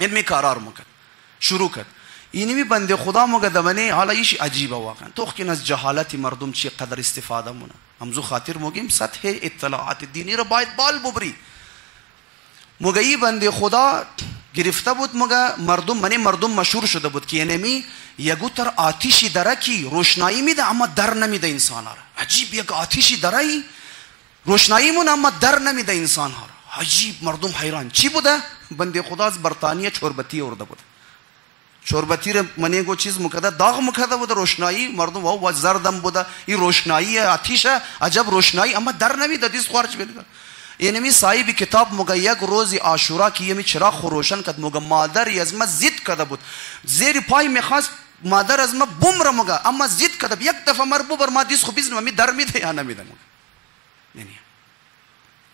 این می قرار مکد شروع کرد اینی می بنده خدا مگه دمنه حالا ایش عجیبه واقعا تو که از جهالت مردم چی قدر استفاده مونه همزو خاطر مگیم سطح اطلاعات دینی را باید بال ببری مگه ای بنده خدا گرفته بود مگه مردم مشهور شده بود که یعنی یگو تر آتیشی دره کی روشنایی میده اما در نمیده انسان ها را عجیب یک آتیشی دره روشنایی مون اما در نمیده انسان ها را عجیب مردم حیران چی بوده بنده خدا از برطانیه چوربتی آورده بود چوربتی را منه گو چیز مکده داغ مکده بود روشنایی مردم واو زردم بوده این روشنایی آتیش عجب روشنایی اما در نمیده دیس خارج بده یعنی صاحب کتاب مگه یک روز عاشورا که یمی چراغ روشن کرد مگه مادر از ما ضد کرده بود زیر پای میخواست مادر از ما بمره مگه اما ضد کرده یک دفعه مربو بر ما دیس خو بیزنم می در میده یا نمیده مگه یعنی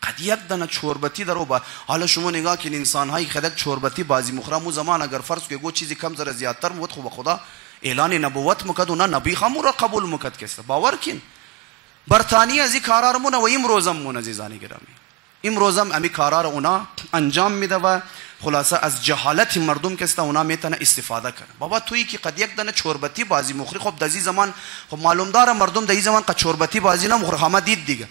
قد یک دانه چوربتی درو با حالا شما نگاه کن انسان های خدک چوربتی بازی مخرم و زمان اگر فرض که گو چیزی کم زره زیادتر مود خو خدا اعلان نبوت مکد و نه نبی خمو را قبول مکد کسته باور کن برطانیه از این کارارمون و امروزمون عزیزانی گرامی امروزم امی کارار اونا انجام میده و خلاصه از جهالت مردم کسته اونا میتونه استفاده کنه بابا تویی که قد یک دانه چوربتی بازی مخری خب در زمان خب معلوم داره مردم در زمان قد چوربتی بازی نمخره همه دید دیگه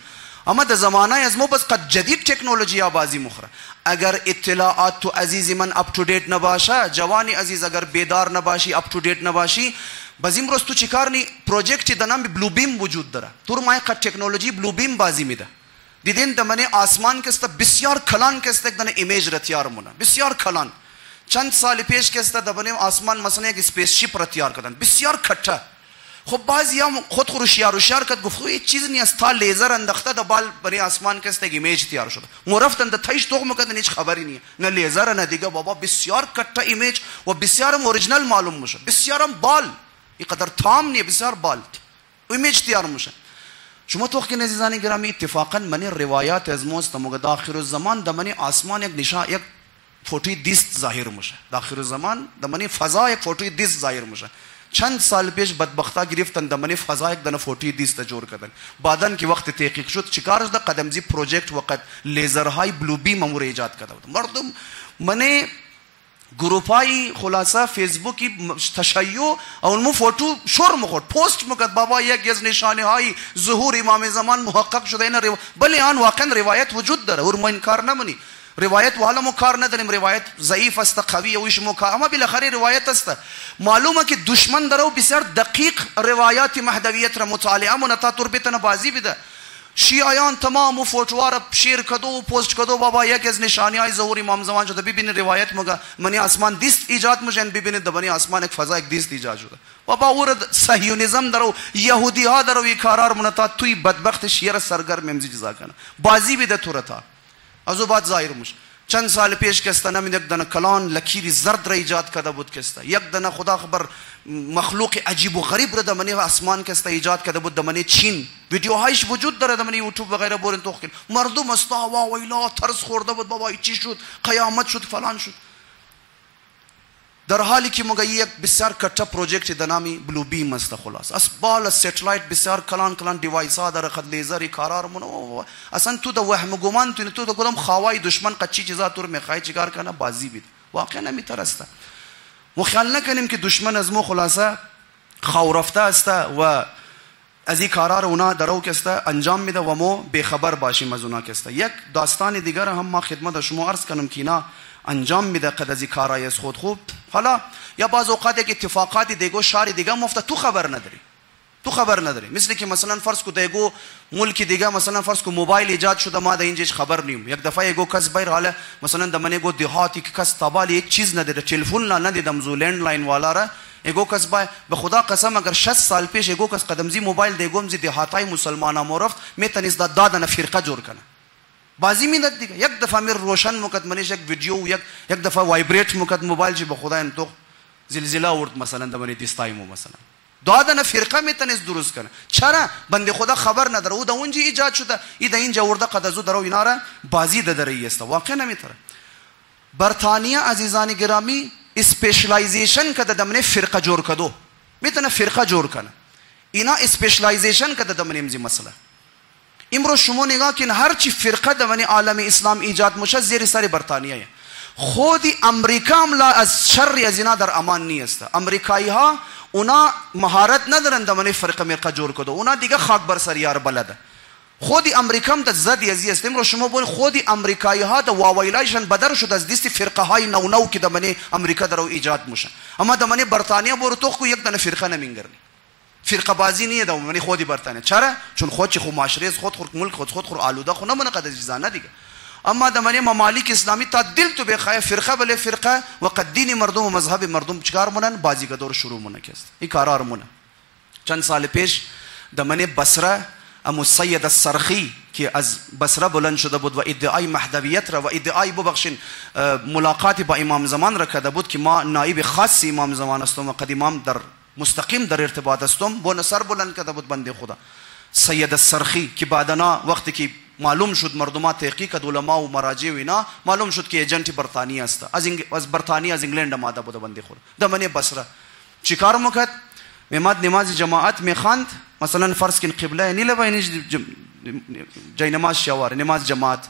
اما در زمانه از ما بس قد جدید تکنولوژی بازی مخره اگر اطلاعات تو عزیز من اپ تو دیت نباشه جوانی عزیز اگر بیدار نباشی اپ تو دیت نباشی باز امروز تو چیکار نی پروژکت در نام بلو بیم وجود داره تو ما قد تکنولوژی بلو بیم بازی میده دیدین دمنه آسمان کسته بسیار کلان کسته یک دانه ایمیج را تیار مونه بسیار کلان چند سال پیش کسته دمنه آسمان مثلا یک اسپیس شیپ را تیار کردن بسیار کټه خب بعضی هم خود روشیار کرد گفت خو هیچ چیز نیست تا لیزر انداخته د بال برای آسمان کسته یک ایمیج تیار شده مرفتن د تایش توغ مکدن هیچ خبری نیه نه لیزر نه دیگه بابا بسیار کټه ایمیج و بسیار اوریجینال معلوم میشه بسیار بال اینقدر تام نیه بسیار بال ایمیج تیار میشه شما تو که عزیزان گرامی اتفاقا من روایات از موست مگه آخر الزمان دمنی آسمان یک نشان یک فوتوی دیست ظاهر میشه آخر الزمان دمنی فضا یک فوتوی دیست ظاهر میشه چند سال پیش بدبختا گرفتن دمنی فضا یک دنه فوتوی دیست جور کردن بعدن که وقت تحقیق شد چیکار شد قدمزی پروژکت وقت لیزر های بلو بیم امور ایجاد کرده بود مردم من گروپای خلاصه فیسبوکی تشیع اون مو فوتو شور مخورد پوست مکد بابا یک از نشانه های ظهور امام زمان محقق شده این بله آن واقعا روایت وجود داره اور ما انکار نمونی روایت والا مو کار نداریم روایت ضعیف است قوی ویش مو کار اما بالاخره روایت است معلومه که دشمن درو بسیار دقیق روایات مهدویت را مطالعه مون تا تربیتن بازی بده شیعیان تمام فوتوار شیر کدو و پوست کدو بابا یک از نشانی های ظهور امام زمان شده ببینید روایت مگه منی آسمان دیست ایجاد میشن ببینید دبنی آسمان یک فضا یک دیست ایجاد شده بابا اور صهیونیسم درو یهودی ها درو این کارار منتا توی بدبخت شیر سرگرم امزی جزا کنه بازی بده تو رتا ازو بعد ظاهر میشه چند سال پیش کسته نمید یک دنه کلان لکیری زرد را ایجاد کرده بود کسته یک دنه خدا خبر مخلوق عجیب و غریب را دمنی آسمان کسته ایجاد کرده بود دمنی چین ویدیوهایش وجود داره دمنی یوتیوب و غیره برین تو مردم استا وا ویلا ترس خورده بود بابا چی شد قیامت شد فلان شد در حالی که مگه یک بسیار کټه پروژکت د نامی بلو بیم است خلاص اس بال سټلایت بسیار کلان دیوایس ها در خد لیزر قرار مون اصلا تو د وهم ګمان تو د کدام خوای دشمن قچی چیزا تور میخای چیکار کنه بازی بید واقعا نمیترسته مخیل نکنیم که دشمن از مو خلاصه خورفته است و از این کارار اونا درو کسته انجام میده و مو بخبر باشیم از اونا کسته یک داستان دیگر هم ما خدمت شما عرض کنم که اینا انجام میده قد از این کارای از خود خوب حالا یا بعض اوقات یک اتفاقاتی دیگو شهر دیگه مفته تو خبر نداری مثل که مثلا فرض کو دیگو ملک دیگه مثلا فرض کو موبایل ایجاد شده ما د اینجش خبر نیم یک دفعه یگو کس بیر حاله مثلا د منی گو دیهاتی که کس تابالی یک چیز نداره تلفن نه ندیدم زو لند لاین والا را یگو کس به خدا قسم اگر 60 سال پیش یگو کس قدمزی موبایل دیگوم زی دیهاتای مسلمانا مورفت میتونست دادن فرقه جور کنه بازی میداد دیگه یک دفعه میر روشن مکد منیش یک ویدیو یک دفعه وایبریت مکد موبایل چی به خدا ان تو زلزله ورد مثلا د منی دیستایمو مثلا دادن فرقه میتونست درست کنه چرا بنده خدا خبر نداره او د اونجی ایجاد شده ای د اینجا ورده قد ازو درو ایناره بازی د دره است واقعا نمیتره برطانیه عزیزان گرامی اسپیشلایزیشن کده د منی فرقه جوړ کدو میتونه فرقه جور کنه. اینا اسپیشلایزیشن کده در منیم زی مسئله. امروز شما نگاه کن هر چی فرقه در منی عالم اسلام ایجاد میشه زیر سر برطانیه. خودی امریکا هم از شر از اینا در امان نیست. امریکایی ها اونا مهارت ندارن در منی فرقه مرقه جور کده. اونا دیگه خاک بر سر یار بلده. خودی امریکا هم در زدی ازی است. امروز شما ببین خودی امریکایی ها در واویلایشان بدر شد از دیست فرقه های نو که در منی امریکا در ایجاد میشه. اما در منی برطانیه برو تو کو یک دانه فرقه نمیگرنی. فرقه بازی نیه در منی خودی برطانیه. چرا؟ چون خود چه خو معاشره خود ملک خود آلوده خو نمونه قد چیزا دیگه. اما در منی ممالک اسلامی تا دل تو بخواه فرقه بله فرقه و قد دین مردم و مذهب مردم چیکار مونن بازی کا دور شروع مونه کست. این کارا مونه. چند سال پیش در منی بصره امو سید السرخی که از بصره بلند شده بود و ادعای مهدویت را و ادعای ببخشین ملاقاتی با امام زمان را کرده بود که ما نایب خاص امام زمان هستم و قد امام در مستقیم در ارتباط هستم. بون سر بلند کرده بود بنده خدا سید السرخی که بعدنا وقتی که معلوم شد مردمات تحقیق کرد علما و مراجع و اینا معلوم شد که ایجنت برطانیه است. از برطانیه از انگلند آمده بود بنده خدا. در منی بصره چیکار میکرد؟ میمد نماز جماعت میخواند. مثلا فرض کن قبله نیله و جای نماز شوار نماز جماعت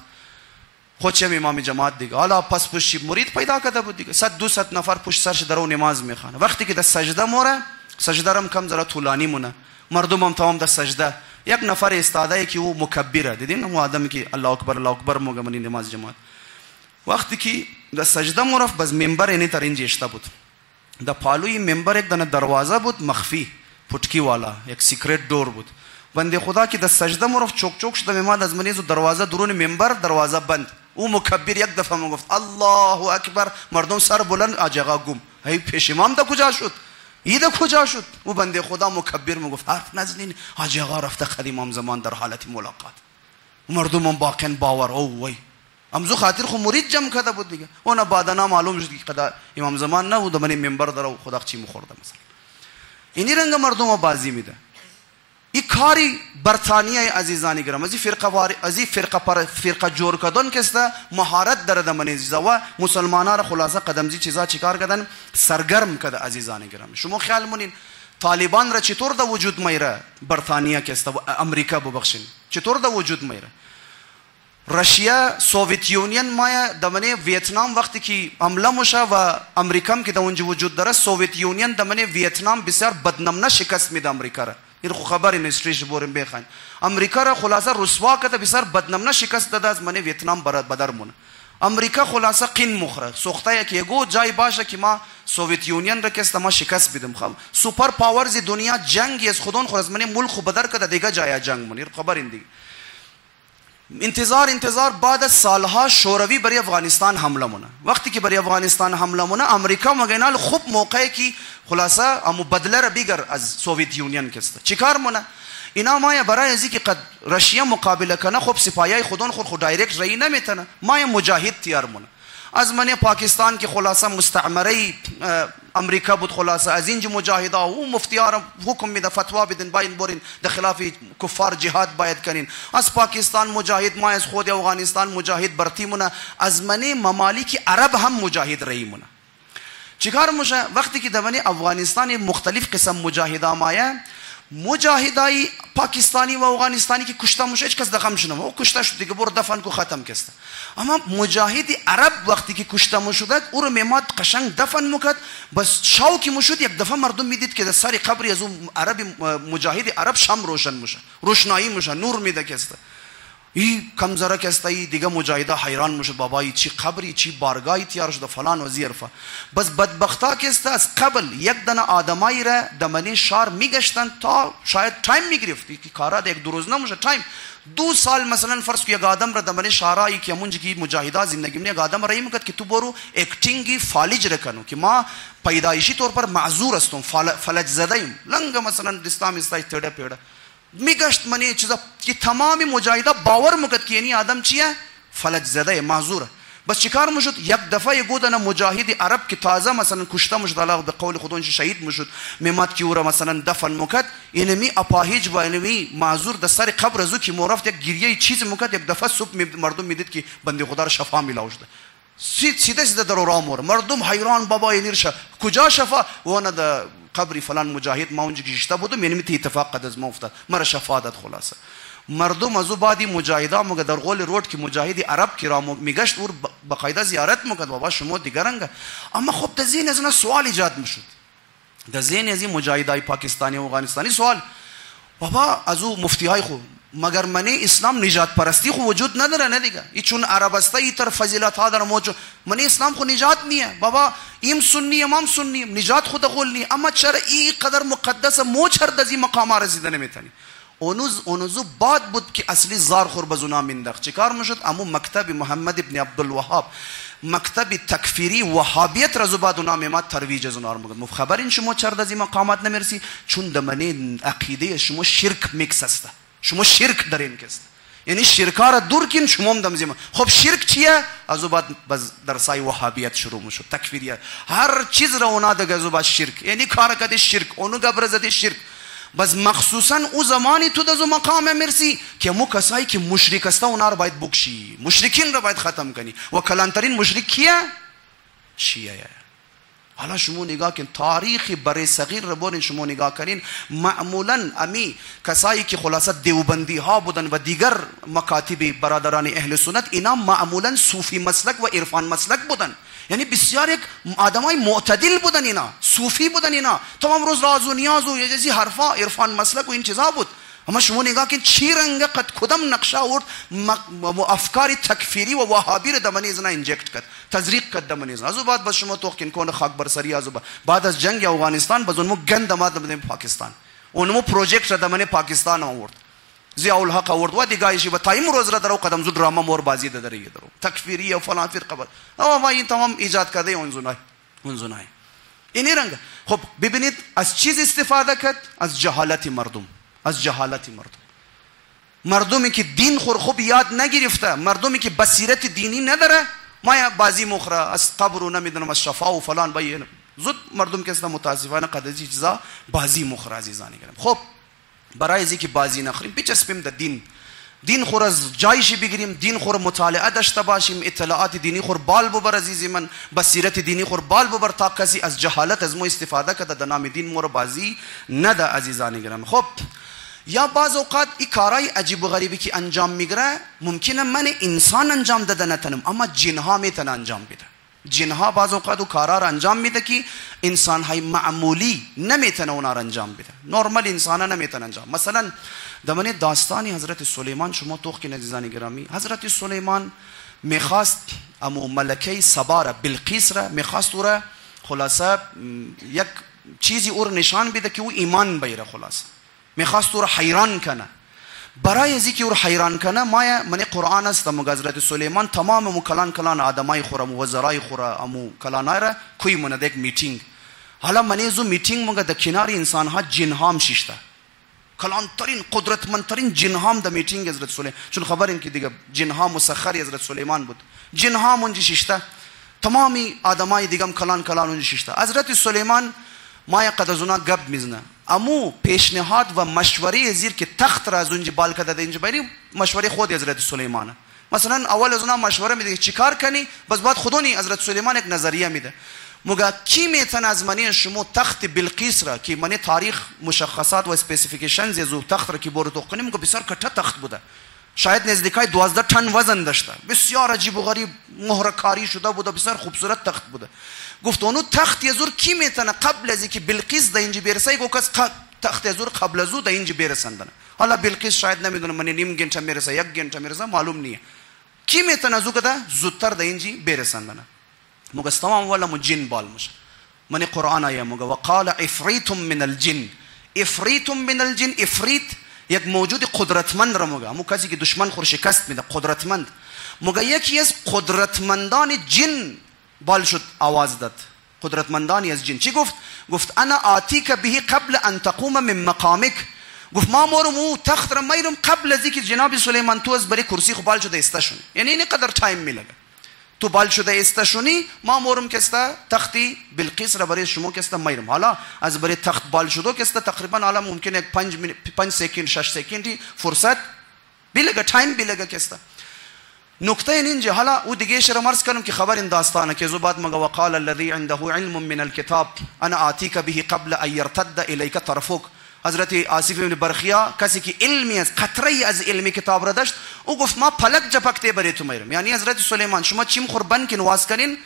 خودش امام جماعت دیگه حالا پس پشت مرید پیدا کرده بود دیگه 100-200 نفر پشت سرش درو نماز میخوانه. وقتی که در سجده موره سجده هم کم ذره طولانی مونه مردم هم تمام در سجده یک نفر استاده که او مکبره دیدین اون آدمی که الله اکبر موقع منی نماز جماعت وقتی که در سجده موره بس منبر اینی تر اینجا اشته بود. در پالوی منبر یک دانه دروازه بود مخفی پټکی والا یک سیکرت دور بود. بنده خدا که در سجده مرف چوک شده میماد از منیز دروازه درون منبر دروازه بند. او مکبر یک دفعه میگفت الله اکبر مردم سر بلند آجاقا گم هی پیش امام دا کجا شد ایده کجا شد. او بنده خدا مکبر میگفت حرف نزنین آجاقا رفته خد امام زمان در حالت ملاقات. مردم هم باقین باور او وی امزو خاطر خو مرید جمع کرده بود دیگه. اون بعدنا معلوم شد که قضا امام زمان نه بود منی منبر درو خدا چی مخورده مثلا. اینی رنگ مردم بازی میده. این کاری برطانیه عزیزان گرامی از این فرقه جور کردن کسته مهارت داره در منیزیزا و مسلمانان را خلاصه قدمزی چیزا چیکار کردن سرگرم کرده عزیزان گرامی. شما خیال مونین طالبان را چطور در وجود میره برطانیه کسته و امریکا ببخشین چطور در وجود میره. روسیه سوویت یونین مایا دمنه ویتنام وقتی که حمله میشه و امریکا هم که در اونجا وجود داره سوویت یونین دمنه ویتنام بسیار بدنمانه شکست میده امریکا را. این خو خبر این استریش بورم بخواین امریکا را خلاصه رسوا کرده بسیار بدنمانه شکست داده از منی ویتنام بدر مونه. امریکا خلاصه قین مخره سوخته که یگو جای باشه که ما سوویت یونین را کست ما شکست بدیم. خب سوپر پاورز دنیا جنگی از خودون خود از منی ملک خو بدر کرده دیگه جای جنگ مونی خبر این دیگه. انتظار بعد از سالها شوروی برای افغانستان حمله مونه. وقتی که برای افغانستان حمله مونه امریکا مگینال خوب موقعی که خلاصه امو بدله را بگیر از سوویت یونین کسته چیکار مونه. اینا ما برای ازی که قد روسیه مقابله کنه خب سپاهیای خودون خود دایرکت رای نمیتونه ما مجاهد تیار مونه. از من پاکستان که خلاصه مستعمره امریکا بود خلاصه از اینج مجاهدا و مفتیار حکم میده فتوا بدین باید برین در خلاف کفار جهاد باید کنین. از پاکستان مجاهد ما از خود افغانستان مجاهد برتیمونه از من ممالک عرب هم مجاهد رایمونه. چیکار میشه وقتی که در من افغانستان مختلف قسم مجاهدا مایه مجاهدای پاکستانی و افغانستانی که کشته میشه هیچ کس دغم شنه او کشته شد دیگه برو دفن کو ختم کسته. اما مجاهد عرب وقتی که کشته میشد او رو میماد قشنگ دفن میکرد بس شوکی میشد یک دفعه مردم میدید که در سر قبر از اون عرب مجاهد عرب شم روشن میشه روشنایی میشه نور میده کسته. این کم زره کسته ای دیگه مجاهده حیران میشد بابایی چی قبری چی بارگاهی تیار شده فلان و زیرفه. بس بدبختا کسته از قبل یک دانه آدمایی را دمنی شهر میگشتن تا شاید تایم میگرفت که کارا یک دو روز نمیشه تایم 2 سال مثلا فرض که یک آدم را دمنی شهرایی که همونجا که مجاهدا زندگی می یک آدم را میگفت که تو برو اکتینگی فالج رکنو که ما پیدایشی طور پر معذور هستم فلج زده ایم لنگ مثلا دستام استای تیڑه پیڑه میگشت منی چیزا که تمام مجاهدا باور میکرد که یعنی آدم چیه فلج زده معذوره. بس چیکار میشد یک دفعه یگودن مجاهد عرب که تازه مثلا کشته میشد الله به قول خودش شهید میشد میمد که او را مثلا دفن میکرد اینمی اپاهیج و اینمی معذور در سر قبر ازو که مورفت یک گریه چیز میکرد یک دفعه صبح مردم میدید که بنده خدا را شفا میلاو شده سیده در راه مور مردم حیران بابا اینیر کجا شفا وانا قبری فلان مجاهد ما اونجا گشته بودم، یعنی میتی اتفاق قد از ما افتاد، مرا شفاعت خلاصه. مردم از او بعدی مجاهدا مگه در قول رود که مجاهدی عرب کی را میگشت اور باقاعده زیارت میکرد بابا شما دیگرنگه. اما خب در ذهن از اینا سوال ایجاد میشد، در ذهن از این مجاهدای پاکستانی و افغانستانی سوال، بابا از او مفتی های خو مگر منی اسلام نجات پرستی خو وجود نداره نه دیگه، ای چون عرب است ای طرف فضیلت ها داره موجود، منی اسلام خو نجات نیه بابا، ایم سنی امام سنی نجات خود قول نی، اما چرا ای قدر مقدس مو چرد از این مقام رسیده نمیتونی. اونوزو بعد بود که اصلی زار خور بزونا مینداخت. چیکار میشد؟ امو مکتب محمد ابن عبدالوهاب، مکتب تکفیری وهابیت را بعد اونا میمد ترویج از اونها میگفت خبرین شما چرد از این مقامات نمیرسی، چون دمنه عقیده شما شرک میکس است، شما شرک دارین کست، یعنی شرکا را دور کن شما هم دم زیما. خب شرک چیه؟ از بعد در سای وهابیت شروع میشد، تکفیریت، هر چیز را اونا دیگه از بعد شرک، یعنی کار کردی شرک، اونو گبرزدی شرک. بس مخصوصا او زمانی تو دزو مقام مرسی که مو کسایی که مشرک است اونا رو باید بکشی، مشرکین رو باید ختم کنی. و کلانترین مشرک کیه؟ شیعه. حالا شما نگاه کن تاریخ برای صغیر رو برین شما نگاه کنین، معمولا امی کسایی که خلاصه دیوبندی ها بودن و دیگر مکاتب برادران اهل سنت، اینا معمولا صوفی مسلک و عرفان مسلک بودن، یعنی بسیار یک آدمای معتدل بودن، اینا صوفی بودن، اینا تمام روز راز و نیاز و یه حرفا عرفان مسلک و این چیزا بود. اما شما نگاه کن چی رنگ قد کدام نقشه آورد افکار تکفیری و وهابی رو دمنی ازنا انجکت کرد، تزریق کرد دمنی ازنا. از بعد بس شما توقین کن خاک برسری از بعد از جنگ افغانستان باز اونمو گند آمد دمنی پاکستان، اونمو پروژکت را دمنی پاکستان آورد، ضیاء الحق آورد و دیگایشی و تایم روز را درو قدم زو دراما مور بازی داره درو تکفیری و فلان فرقه بود. اما این تمام ایجاد کرده اونزونای این رنگ. خب ببینید از چیز استفاده کرد؟ از جهالت مردم، از جهالت مردمی که دین خور خوب یاد نگرفته، مردمی که بصیرت دینی نداره، ما بازی مخره از قبر و نمیدونم از شفا و فلان باید زود مردم که اصلا متاسفانه قدرتی چیزا بازی مخره عزیزان گرم. خب برای ازی که بازی نخوریم بچسبیم در دین خور از جایش بگیریم، دین خور مطالعه داشته باشیم، اطلاعات دینی خور بال ببر عزیزی من، بصیرت دینی خور بال ببر تا کسی از جهالت از ما استفاده کرده در نام دین مور بازی نده عزیزان گرم. خب یا بعض اوقات این کارهای عجیب و غریبی که انجام میگیره ممکنه من انسان انجام داده نتونم، اما جنها میتونه انجام بده. جنها بعض اوقات او کارا را انجام میده که انسان های معمولی نمیتونه اونا را انجام بده، نرمال انسان ها نمیتونه انجام. مثلا دمن داستانی حضرت سلیمان شما توخ که عزیزان گرامی، حضرت سلیمان میخواست امو ملکه سبا را بلقیس را میخواست او را خلاصه یک چیزی او را نشان بده که او ایمان بیاره، خلاصه میخواست او را حیران کنه. برای ازی که او را حیران کنه من قرآن است مگه حضرت سلیمان تمام امو کلان آدمای خوره امو وزرای خوره امو کلانای را کوی منده یک میتینگ. حالا من ازو میتینگ مگه در کنار انسان ها جن هم شیشته، کلانترین قدرتمندترین جن هم در میتینگ حضرت سلیمان، چون خبرین که دیگه جن ها مسخر حضرت سلیمان بود، جن ها اونجا شیشته، تمامی آدمای دیگه هم کلان اونجا شیشته. حضرت سلیمان ما قد از اونا گپ میزنه، امو پیشنهاد و مشوره زیر که تخت را از اونجا بال کرده اینجا بری مشوره خود حضرت سلیمانه. مثلا اول از اونا مشوره میده چیکار کنی، بس بعد خودونی حضرت سلیمان یک نظریه میده، مگه کی میتونه از منی شما تخت بلقیس را که منی تاریخ مشخصات و اسپسیفیکیشنز از تخت را که برو کنیم، مگه بسیار کټه تخت بوده، شاید نزدیکای 12 تن وزن داشته، بسیار عجیب و غریب مهره کاری شده بوده، بسیار خوبصورت تخت بوده. گفت اونو تخت یزور کی میتونه قبل از اینکه بلقیس در اینجا برسه، گفت تخت یزور قبل از او در اینجا برسندن. حالا بلقیس شاید نمیدونه من نیم گنټه میرسه یک گنټه میرسه معلوم نیه، کی میتونه زو کده زودتر در اینجا برسندن. مگه تمام ولا مجن بال مش من قرآن آیه مگه وقال عفریت من الجن، عفریت من الجن، عفریت یک موجود قدرتمند را مگه مو کسی که دشمن خور شکست میده قدرتمند، مگه یکی از قدرتمندان جن بال شد آواز داد، قدرتمندانی از جن چی گفت؟ گفت انا آتیک به قبل ان تقوم من مقامک، گفت ما مورم او تخت را میرم قبل از اینکه جناب سلیمان تو از بری کرسی خو بال شده استشون، یعنی این قدر تایم میلگه تو بال شده استشونی، ما مورم کستا تختی بلقیس را برای شما کستا میرم. حالا از برای تخت بال شده کستا تقریبا حالا ممکنه 5 سکند 6 سکندی فرصت بلگه، تایم بلگه کستا. نکته اینجا حالا او دیگه شر مرز کنم که خبر این داستانه که زباد مگه وقال الذي عنده علم من الكتاب انا آتيك به قبل ان يرتد اليك طرفك. حضرت آصف ابن برخیا کسی که علمی از قطره از علمی کتاب را داشت او گفت ما پلک جپکته برای تو میرم. یعنی حضرت سلیمان شما چیم قربان که نواز کنین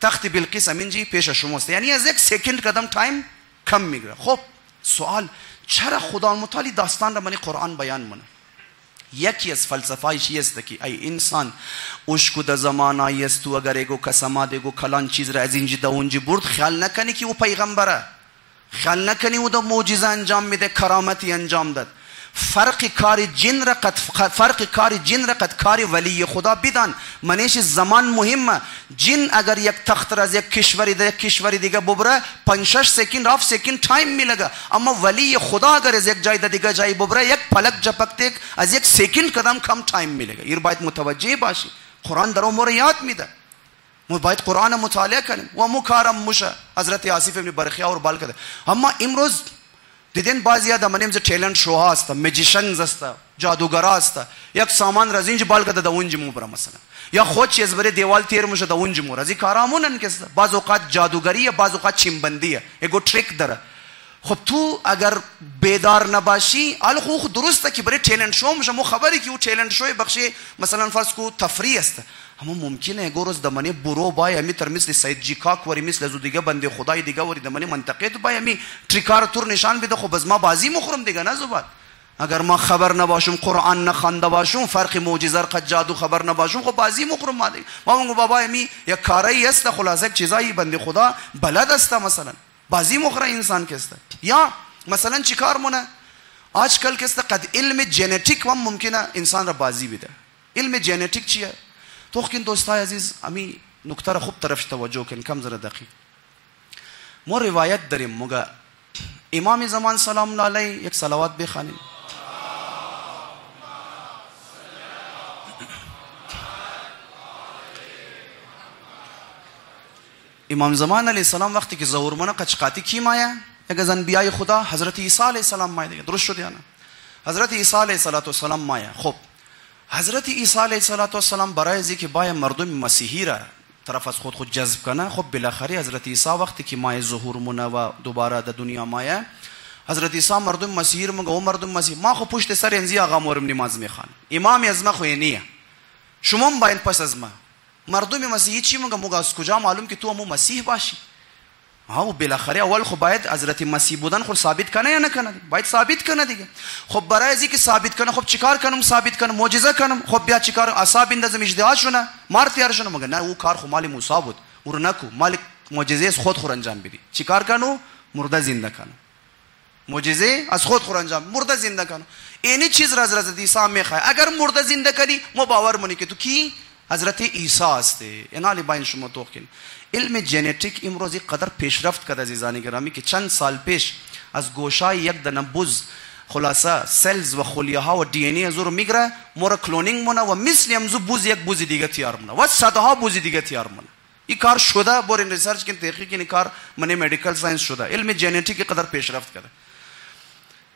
تخت بلقیس همینجی پیش شماست، یعنی از یک سکند قدم تایم کم میگیره. خب سوال چرا خدا متعالی داستان را منی قرآن بیان منه؟ یکی از فلسفه‌ایش است که ای انسان اشکو در زمانه است تو اگر ایگو کسما دیگو کلان چیز را از اینجی دا اونجی برد خیال نکنی که او پیغمبره، خیال نکنی او دا معجزه انجام میده، کرامتی انجام داد. فرق کار جن را قد کار ولی خدا بدان. منیش زمان مهمه. جن اگر یک تخت را از یک کشوری در یک کشوری دیگه ببره 5-6 سکند 7 سکند تایم میلگه، اما ولی خدا اگر از یک جای دیگه جای ببره یک پلک جپکته از یک سکند قدم کم تایم میلگه. این باید متوجه باشی. قرآن در امور یاد میده. ما باید قرآن مطالعه کنیم و مکارم مشه. حضرت آصف ابن برخیا اور بال کرده. اما امروز دیدین بعضی آدمانیم ز ټیلنت شو هست، میجیشنز است، جادوگرا است، یک سامان را زینج بال کرده دا اونج مو بره مثلا، یا خود چیز بره دیوال تیر میشه دا اونج مو رازی کارامونن که بعض اوقات جادوگریه، بعض اوقات چیمبندیه، ایگو تریک داره. خب تو اگر بیدار نباشی ال خو درسته که برای ټیلنت شو میشه، مو خبری که او ټیلنت شو بخشی مثلا فرض کو تفریح است، اما ممکنه گروز دمنه برو بای امی تر مثل سید جیکاک وری مثل زو دیگه بنده خدای دیگه وری دمنه منطقه تو بای امی تریکار تور نشان بده. خب از ما بازی مخرم دیگه نه زباد. اگر ما خبر نباشم قرآن نخوانده باشم فرق معجزه قد جادو خبر نباشم خب بازی مخرم ما دیگه. ما میگم بابا امی یک کاری است خلاصه چیزایی بنده خدا بلد است، مثلا بازی مخره انسان کست. یا مثلا چیکار مونه آجکل کست قد علم ژنتیک هم ممکنه انسان را بازی بده. علم ژنتیک چیه؟ تو کن دوستای عزیز امی نکته را خوب طرفش توجه کن کم ذره دقیق. ما روایت داریم مگه امام زمان سلام الله علیه یک صلوات بخوانیم. امام زمان علیه السلام وقتی که ظهور منه قچقاتی کی مایه؟ یک از انبیای خدا حضرت عیسی علیه السلام مایه دیگه. درست شد یا نه؟ حضرت عیسی علیه السلام مایه. خب حضرت عیسی علیه السلام برای از اینکه باید مردم مسیحی را طرف از خود جذب کنه، خب بالاخره حضرت عیسی وقتی که مایه ظهور مونه و دوباره در دنیا مایه، حضرت عیسی مردم مسیحی رو میگه او مردم مسیحی ما خو پشت سر انزی آقا مورم نماز میخوان، امام از ما خو نیه، شما هم باید پس از ما. مردم مسیحی چی میگه؟ از کجا معلوم که تو هم مسیح باشی؟ و بالاخره اول خب باید حضرت مسیح بودن خود ثابت کنه یا نکنه؟ باید ثابت کنه دیگه. خب برای ازی که ثابت کنه خب چیکار کنم؟ ثابت کنم معجزه کنم. خب بیا چیکار؟ اصحاب اندازم اجتهاد شونه مار تیار شونه. مگه نه او کار خو مال موسی بود او نکو مال معجزه از خود انجام بدی. چیکار کنو؟ مرده زنده کنو. معجزه از خود انجام مرده زنده کنو. اینی چیز را حضرت عیسی میخواد. اگر مرده زنده کنی ما باور مونی که تو کی حضرت عیسی هستی. اینا لی باین شما توقین. علم ژنتیک امروزی قدر پیشرفت کرده عزیزان گرامی که چند سال پیش از گوشای یک دانه بز خلاصه سلز و خلیه ها و دی ان ای از رو میگره مور کلونینگ مونه و مثل امزو بز یک بز دیگه تیار مونه و صدها بز دیگه تیار مونه. این کار شده برین ریسرچ کن تحقیق این کار من مدیکال ساینس شده. علم ژنتیک قدر پیشرفت کرده.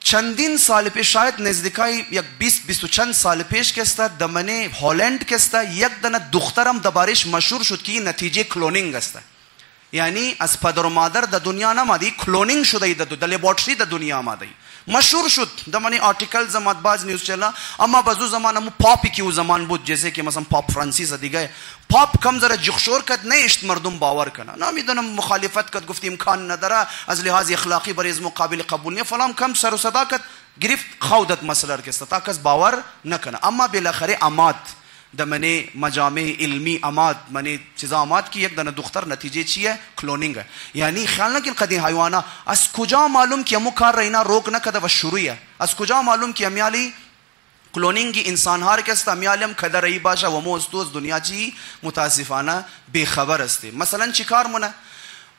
چندین سال پیش شاید نزدیکای یک 20 چند سال پیش کسته دمنه هلند کسته یک دانه دخترم دبارش مشهور شد که این نتیجه کلونینگ است. یعنی از پدر و مادر در دنیا نمادی کلونینگ شده در لابراتوری در دنیا آمده مشهور شد. دمنه آرتیکلز مطبوعات نیوز چلا. اما بازو زمان مو پاپی که او زمان بود جیسے که مثلا پاپ فرانسیس دیگه پاپ کم ذره جخشور کرد نیشت مردم باور کنه. نمیدونم مخالفت کرد گفت امکان نداره از لحاظ اخلاقی برای از مقابل قبول نیه فلان کم سر و صدا کرد گرفت خودت مسئله را کست تا کس باور نکنه. اما بالاخره اماد دمنه مجامع علمی اماد منی چیزا اماد که یک دانه دختر نتیجه چیه؟ کلونینگ. یعنی خیال نکن قدی حیوانا از کجا معلوم که امو کار را اینا روک نکده و شروعیه؟ از کجا معلوم که امیالی کلونینگ انسان ها کست امیالی هم کده رئی باشه و مو از دنیا چی متاسفانه بیخبر استی. مثلا چی کار مونه؟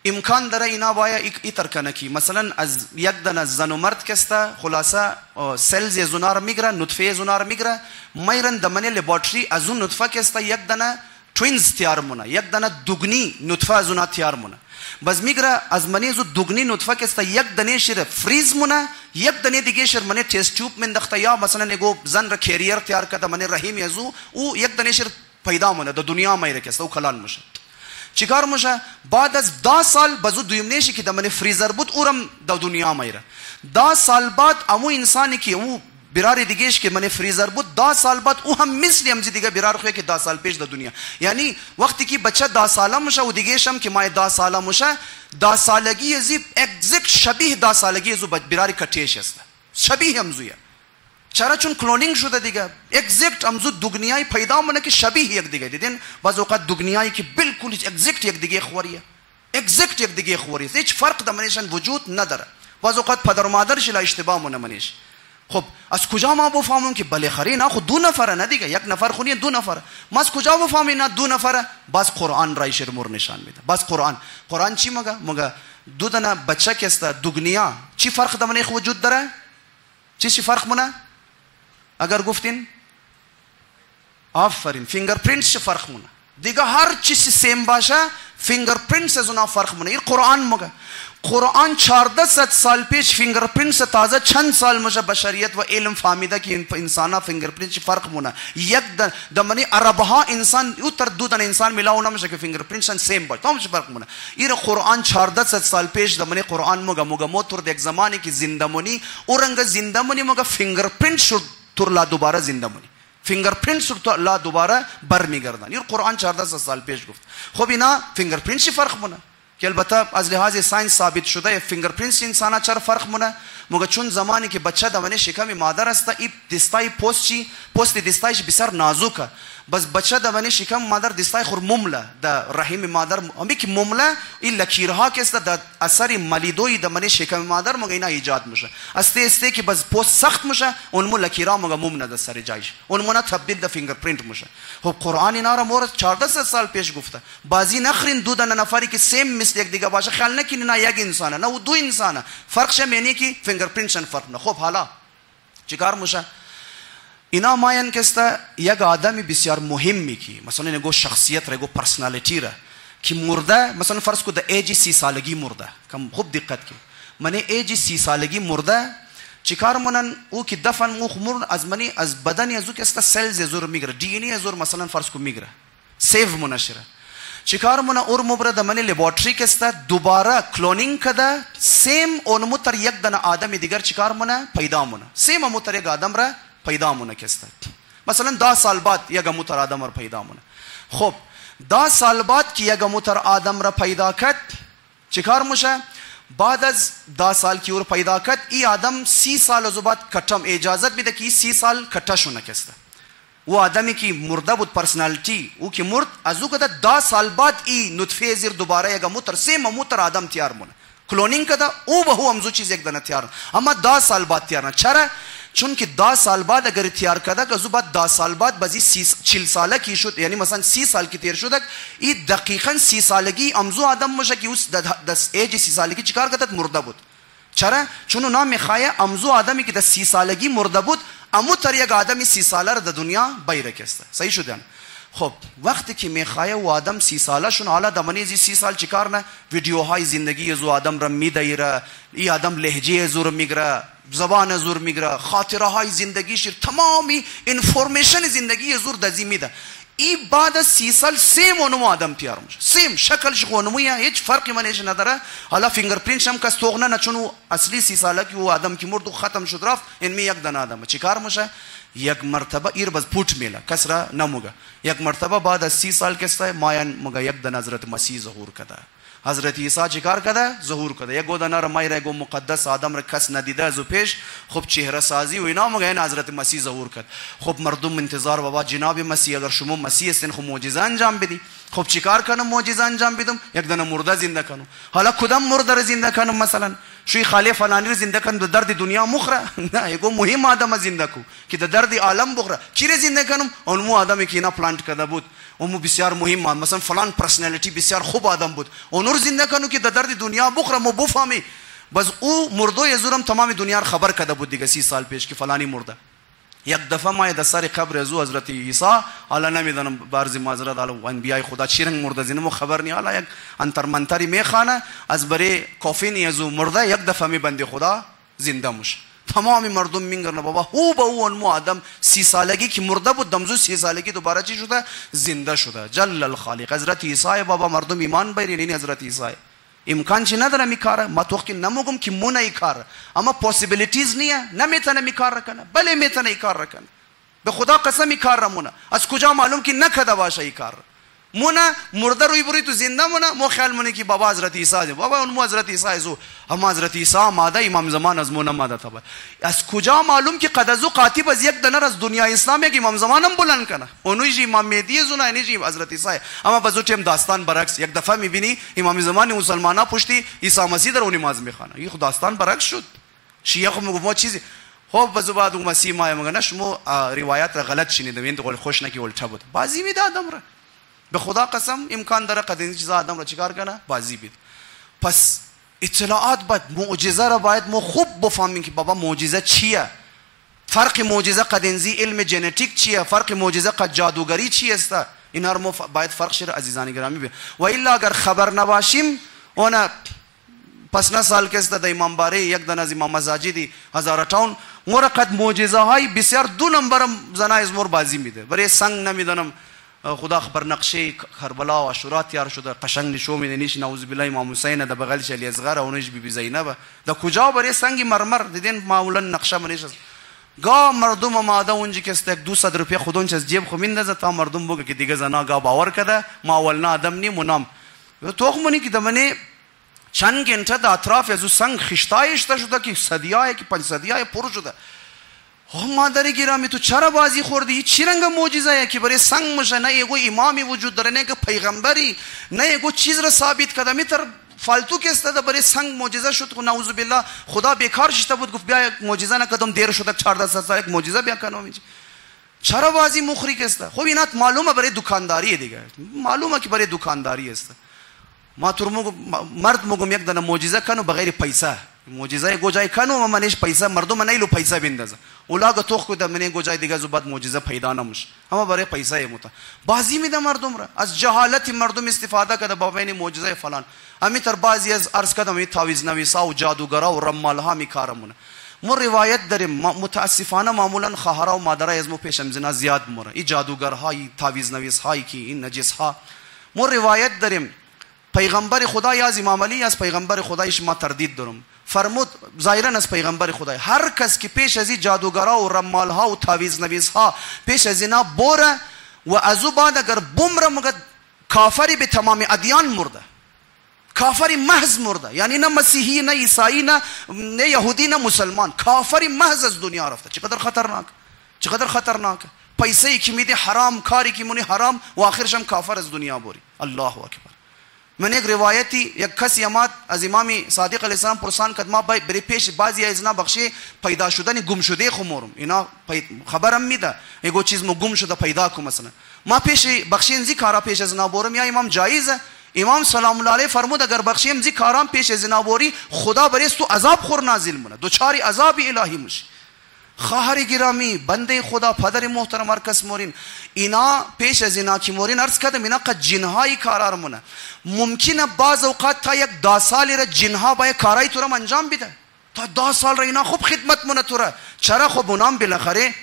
امکان داره اینا باید ایتر کنه کی مثلا از یک دانه زن و مرد کسته خلاصه سلز زنار میگره نطفه زنار میگره میرن دمنه لابراتوری از اون نطفه کسته یک دانه توینز تیار مونه یک دانه دوگنی نطفه از اون تیار مونه. بس میگره از منی زو دوگنی نطفه کسته یک دانه شیر فریز مونه یک دانه دیگه شیر منی تست تیوب مندخته یا مثلا نگو زن را کریر تیار کرده منی رحیم یزو او یک دانه شیر پیدا مونه، د دنیا مایره کسته او کلان مشه. چیکار مشه؟ بعد از 10 سال بزو دویم نیشی که دمنه فریزر بود اورم د دنیا مایره. 10 سال بعد امو انسانی که او برار دیگهش که من فریزر بود 10 سال بعد او هم مثل همزی دیگه برار خواه که 10 سال پیش در دنیا. یعنی وقتی که بچه 10 ساله میشه و دیگهش هم که مای 10 ساله میشه 10 سالگی ازی اگزکت شبیه 10 سالگی ازو براری کتیش است، شبیه همزویه. چرا؟ چون کلونینگ شده دیگه. اگزکت همزو دگنیای پیدا مونه که شبیه یک دیگه. دیدین بعض اوقات دگنیایی که بالکل اگزکت یک دیگه خوریه، اگزکت یک دیگه خوریه، هیچ فرق در منشان وجود نداره. بعض اوقات پدر و مادرش لا اشتباه مونه منش. خب از کجا ما بفهمیم که بالاخره نه خود 2 نفره نه دیگه، یک نفر خونی 2 نفره. ما از کجا بفهمیم نه 2 نفره؟ باز قرآن رای شرمور نشان میده. باز قرآن چی مگه 2 دانه بچه که است دگنیا چی فرق در منش وجود داره؟ چی فرق مونه؟ اگر گفتین آفرین فینگرپرینتس چه فرق مونه دیگه. هر چیزی سیم باشه فینگرپرینتس از اونها فرق مونه. این قرآن مگه قرآن 1400 سال پیش فینگرپرینتس تازه چند سال مشه بشریت و علم فهمیده که این انسان فینگرپرینتس چه فرق مونه. یک دمنی عربها انسان او تر 2 دانه انسان ملاو نمیشه که فینگرپرینتس سیم باشه. تمام چه فرق مونه. این قرآن 1400 سال پیش دمنی قرآن مگه موتور یک زمانی که زندمونی اورنگ زندمونی مگه فینگرپرینتس شد تر لا دوباره زنده مونی، فینگرپرینتس رو لا دوباره برمیگردن. این قرآن 1400 سال پیش گفت. خب اینا فینگرپرینتس چی فرق مونه؟ که البته از لحاظ ساینس ثابت شده فینگرپرینتس انسان چرا فرق مونه؟ مگه چون زمانی که بچه دمنه شکم مادر است این دستای پوست دستایش بسیار نازکه. بس بچه دمنه شکم مادر دستای خور ممله در رحم مادر امی که ممله این لکیرها که است در اثر ملیدوی دمنه شکم مادر مگه اینا ایجاد میشه. استه که بس پوست سخت میشه اونمو لکیرها مگه ممله در سر جایش اونمو نه تبدیل در فینگرپرینت میشه. خب قرآن اینا را مورد 1400 سال پیش گفته. بازی نخرین 2 دانه نفری که سیم مثل یک دیگه باشه خیال نکنین نه یک انسانه نه و 2 انسانه. فرقش معنی که فینگرپرینتس فرق نه. خب حالا چیکار میشه؟ اینا ماین کسته یک آدمی بسیار مهمی که مثلا نگو شخصیت را، نگو پرسنالیتی را که مرده، مثلا فرض کو در ایج 30 سالگی مرده. کم خوب دقت کی من ایج 30 سالگی مرده چیکار مونن او که دفن مو خمر از منی از بدن ازو کسته سلز زور میگره، دی ان ای زور مثلا فرض کو میگره سیو منشره. چیکار مونه اور مبره دمنی لابوراتری کسته دوباره کلونینگ کده سیم اونمو تر یک دانه آدم دیگر چیکار مونه پیدا مونه. سیم امو تر یک آدم را پیدا مونه کسته. مثلا 10 سال بعد یک اموتر آدم را پیدا مونه. خب 10 سال بعد که یک اموتر آدم را پیدا کرد چیکار میشه؟ بعد از 10 سال که او پیدا کرد این آدم 30 سال از بعد کٹم اجازت میده که 30 سال کٹا شونه کسته. او آدمی که مرده بود پرسنالیتی او که مرد از او کده 10 سال بعد این نطفه زیر دوباره یک اموتر سیم اموتر آدم تیار مونه. کلونینگ کده او به همزو چیز یک دانه تیار اما 10 سال بعد تیار نه. چرا؟ چون که 10 سال بعد اگر تیار کرده که بعد 10 سال بعد بازی 40 ساله کی شد، یعنی مثلا 30 سال کی تیر شده این دقیقاً 30 سالگی امزو آدم میشه که اس دس ایج 30 سالگی چیکار کرد؟ مرده بود. چرا؟ چون اونا میخواه امزو آدمی که در 30 سالگی مرده بود امو تر یک آدمی 30 ساله را در دنیا بیره کسته. صحیح شدن؟ خب وقتی که میخواه و آدم 30 ساله شون حالا دمنی 30 سال چیکار نه ویدیوهای زندگی از آدم را میدایره، این آدم لهجه از رو میگره، زبان زور میگره، خاطره های زندگیش تمامی انفورمیشن زندگی زور دزی میده. این بعد از 30 سال سیم اونمو آدم تیار میشه. سیم شکلش اونمویه، هیچ فرقی منش نداره. حالا فینگرپرینتش هم کس توغنه نه چون اصلی 30 ساله که او آدم که مرد و ختم شد رفت این می یک دانه آدمه. چیکار میشه؟ یک مرتبه ایر باز پوٹ میله کس را نموگه. یک مرتبه بعد از 30 سال کسته ماین مگه یک دانه حضرت مسیح ظهور کده. حضرت عیسی چیکار کرده؟ ظهور کرده. یک دانه را مایره گو مقدس آدم را کس ندیده از پیش خب چهره سازی و اینا مگه این حضرت مسیح ظهور کرد. خب مردم انتظار بابا جناب مسیح اگر شما مسیح هستین خب معجزه انجام بدی. خب چیکار کنم معجزه انجام بدم؟ یک دانه مرده زنده کنم. حالا کدام مرده را زنده کنم؟ مثلا شوی خاله فلانی را زنده کنم درد دنیا مخره؟ نه یگو مهم آدم زنده کو که درد عالم بخره. کی را زنده کنم؟ اونمو آدمی که اینا پلانت کرده بود. اونمو بسیار مهم آدم، مثلا فلان پرسنالیتی بسیار خوب آدم بود. اونور زنده کنو که درد دنیا بخره مو بفهمی. بس او مردوی زورم تمام دنیا را خبر کرده بود دیگه 30 سال پیش که فلانی مرده. یک دفعه ما در سر قبر ازو حضرت عیسی حالا نمیدونم بارزی معذرت حالا انبیای خدا چیرنگ مرده زینمو خبر نی حالا یک انتر منتری میخانه از برای کافین ازو مرده یک دفعه می بنده خدا زنده موش تمام مردم میگن بابا هو به اون مو آدم 30 سالگی که مرده بود دمزو 30 سالگی دوباره چی شده؟ زنده شده. جل الخالق. حضرت عیسی بابا مردم ایمان بیارین این حضرت عیسی امکان چی نداره میکاره. ما تو که نمیگم که مو نه کار، اما پاسیبیلیتیز نیه، نمیتونه میکار کنه. بله میتونه کار کنه، به خدا قسم کار رمونه. از کجا معلوم که نکده باشه این کار؟ مونا مرده روی بروی تو زنده مونا مو خیال مونه که بابا حضرت عیسی دی، بابا اون مو حضرت عیسی ازو، اما حضرت عیسی ماده امام زمان از مونا ماده تبا. از کجا معلوم که قد ازو قاطب از یک دنر از دنیا اسلام یک امام زمانم بلند کنه. اونوی جی امام مهدی زونه اینی جی حضرت عیسی. اما بازو تیم داستان برعکس. یک دفعه میبینی امام زمان مسلمانا پشتی عیسی مسیح در اون نماز میخونه. این داستان برعکس شد. شیعه خو میگه چیزی خب بازو بعد اون مسیح ما میگه شما روایت را غلط شنیدید این قول خوش نکی الټا بود. بازی میده آدم را. به خدا قسم امکان داره قد این چیزا آدم را چیکار کنه؟ بازی بده. پس اطلاعات باید معجزه را باید ما خوب بفهمیم که بابا معجزه چیه. فرق معجزه قد انزی علم ژنتیک چیه، فرق معجزه قد جادوگری چی است. اینا رو باید فرق شیر عزیزان گرامی ببین. و الا اگر خبر نباشیم اون پس نه سال که است د امام باری یک دن از امام مزاجدی هزارتاون مور قد معجزه های بسیار دو نمبر زنا از مور بازی میده. برای سنگ نمیدونم خدا خبر نقشه کربلا و عاشورا تیار شده قشنگ نشو میدنیش نعوذ بالله امام حسین د بغلش علی اصغر اونش بی بی زینب د کجا برای سنگ مرمر دیدن معمولا نقشه منیش گا مردم ماده اونجی که است 200 روپیه خودونچ از جیب خو میندازه تا مردم بگه که دیگه زنا گا باور کده ما اولنا آدم نی منام تو خمونی که دمنه چند گنته د اطراف از سنگ خشتایش شده که صدیای که 5 صدیای پر شده. مادر گرامی تو چرا بازی خوردی؟ چی رنگ معجزه که برای سنگ میشه؟ نه یگو امامی وجود داره، نه که پیغمبری، نه یگو چیز را ثابت کرده. میتر فالتو که است برای سنگ معجزه شد. نعوذ بالله خدا بیکار شده بود گفت بیا معجزه نکردم دیر شده 14 سال یک معجزه بیا کنم. چرا بازی مخری که است؟ خب اینات معلومه برای دکانداری دیگه، معلومه که برای دکانداری است. ما تو مرد میگم یک دانه معجزه کنو بغیر پیسه، معجزه گوجای کنو منش پیسه مردم نیلو پیسه بندازه اولاغ تو خود من گوجای دیگه زو بعد معجزه پیدا نمیشه. اما برای پیسه متا بازی میده مردم را. از جهالت مردم استفاده کرده با بین معجزه فلان. همین تر بعضی از عرض کردم این تعویذ نویسا و جادوگرا و رمالها میکارمونه. ما روایت داریم متاسفانه معمولا خواهرها و مادرها از ما پیشم زنا زیاد مره. این جادوگرهای تعویذ نویس هایی که این نجس ها ما روایت داریم. پیغمبر خدا یا از امام علی از پیغمبر خدایش ما تردید دارم. فرمود ظاهرا از پیغمبر خدا هر کس که پیش از این جادوگرا و رمالها و تعویذ نویس ها پیش از اینا بوره و از او بعد اگر بمره مگه کافری به تمام ادیان مرده، کافری محض مرده. یعنی نه مسیحی نه عیسایی نه یهودی نه مسلمان، کافری محض از دنیا رفته. چقدر خطرناک، چقدر خطرناک. پیسه که میده حرام، کاری که مونی حرام و آخرش هم کافر از دنیا بری. الله اکبر. من یک روایتی یک کسی اماد از امام صادق علیه السلام پرسان کرد ما برای پیش بعضی از اینا بخشی پیدا شدن گم شده خمورم اینا خبرم میده یگو چیز مو گم شده پیدا کنم مثلا ما پیش بخشین زی کارا پیش از نابورم یا امام جایزه. امام سلام الله علیه فرمود اگر بخشیم زی کارام پیش از نابوری خدا برای تو عذاب خور نازل مونه، دوچاری عذاب الهی میشه. خواهر گرامی بنده خدا پدر محترم هر کس مورین اینا پیش از اینا که مورین عرض کردم اینا قد جنهای کارا مونه. ممکنه بعض اوقات تا یک 10 سالی را جنها باید کارای تو را انجام بده. تا 10 سال را اینا خوب خدمت مونه تو را. چرا خب اونام بالاخره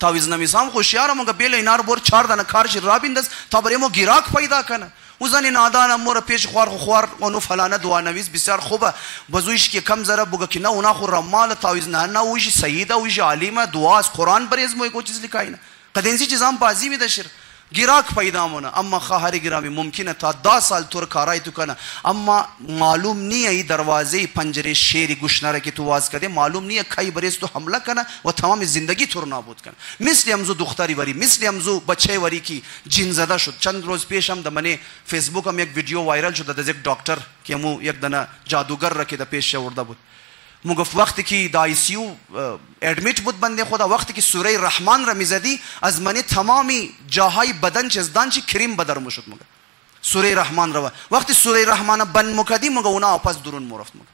تعویذ نویسام خوشیارم مگه بیل اینا رو بر 4 دانه کارش را بنداز تا برای ما گیراک پیدا کنه. او زنی نادان مور پیش خوار اونو فلانه دعا نویس بسیار خوبه بزویش که کم ذره بگه که نه اونا خو رمال تعویذ نه اوش سیده اوش علیمه دعا از قرآن بریز مو کوئی چیز لیکای نه قد این چیزام بازی میده شر گیراک پیدا مونه. اما خواهر گرامی ممکنه تا 10 سال تور کارای تو کنه اما معلوم نیه ای دروازه پنجره شیر گوشنره که تو واز کردی معلوم نیه کی بریز تو حمله کنه و تمام زندگی تو نابود کنه. مثل امزو دختری وری مثل امزو بچه وری کی جن زده شد. چند روز پیشم د منی فیسبوک هم یک ویدیو وایرال شد از یک دکتر که مو یک دنه جادوگر را که د پیش ورده بود. مگفت وقتی که در آیسیو ادمیت بود بنده خدا وقتی که سوره رحمان را میزدی از منی تمامی جاهای بدن چزدان چی کریم بدر مشد. مگه سوره رحمان را وقتی سوره رحمان بند مکدی مگه اونا واپس درون مرفت. مگه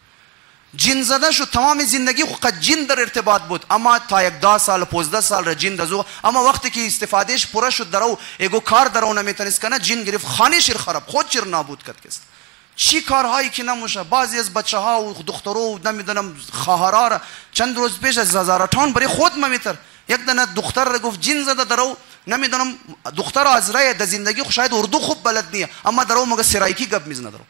جن زده شد تمام زندگی خود جن در ارتباط بود اما تا یک 10 سال 15 سال را جن دزو اما وقتی که استفادهش پورا شد درو ایگو کار درو نمیتونست کنه جن گرفت خانه شیر خراب خود چر نابود کرد. کس چی کارهایی که نموشه. بعضی از بچه ها و دخترها و نمیدونم خواهرها را چند روز پیش از زازارتان برای خود ممیتر یک دانه دختر را گفت جن زده درو، نمیدونم دختر از رای در زندگی خو شاید اردو خوب بلد نیه، اما درو مگه سرایکی گپ میزنه، درو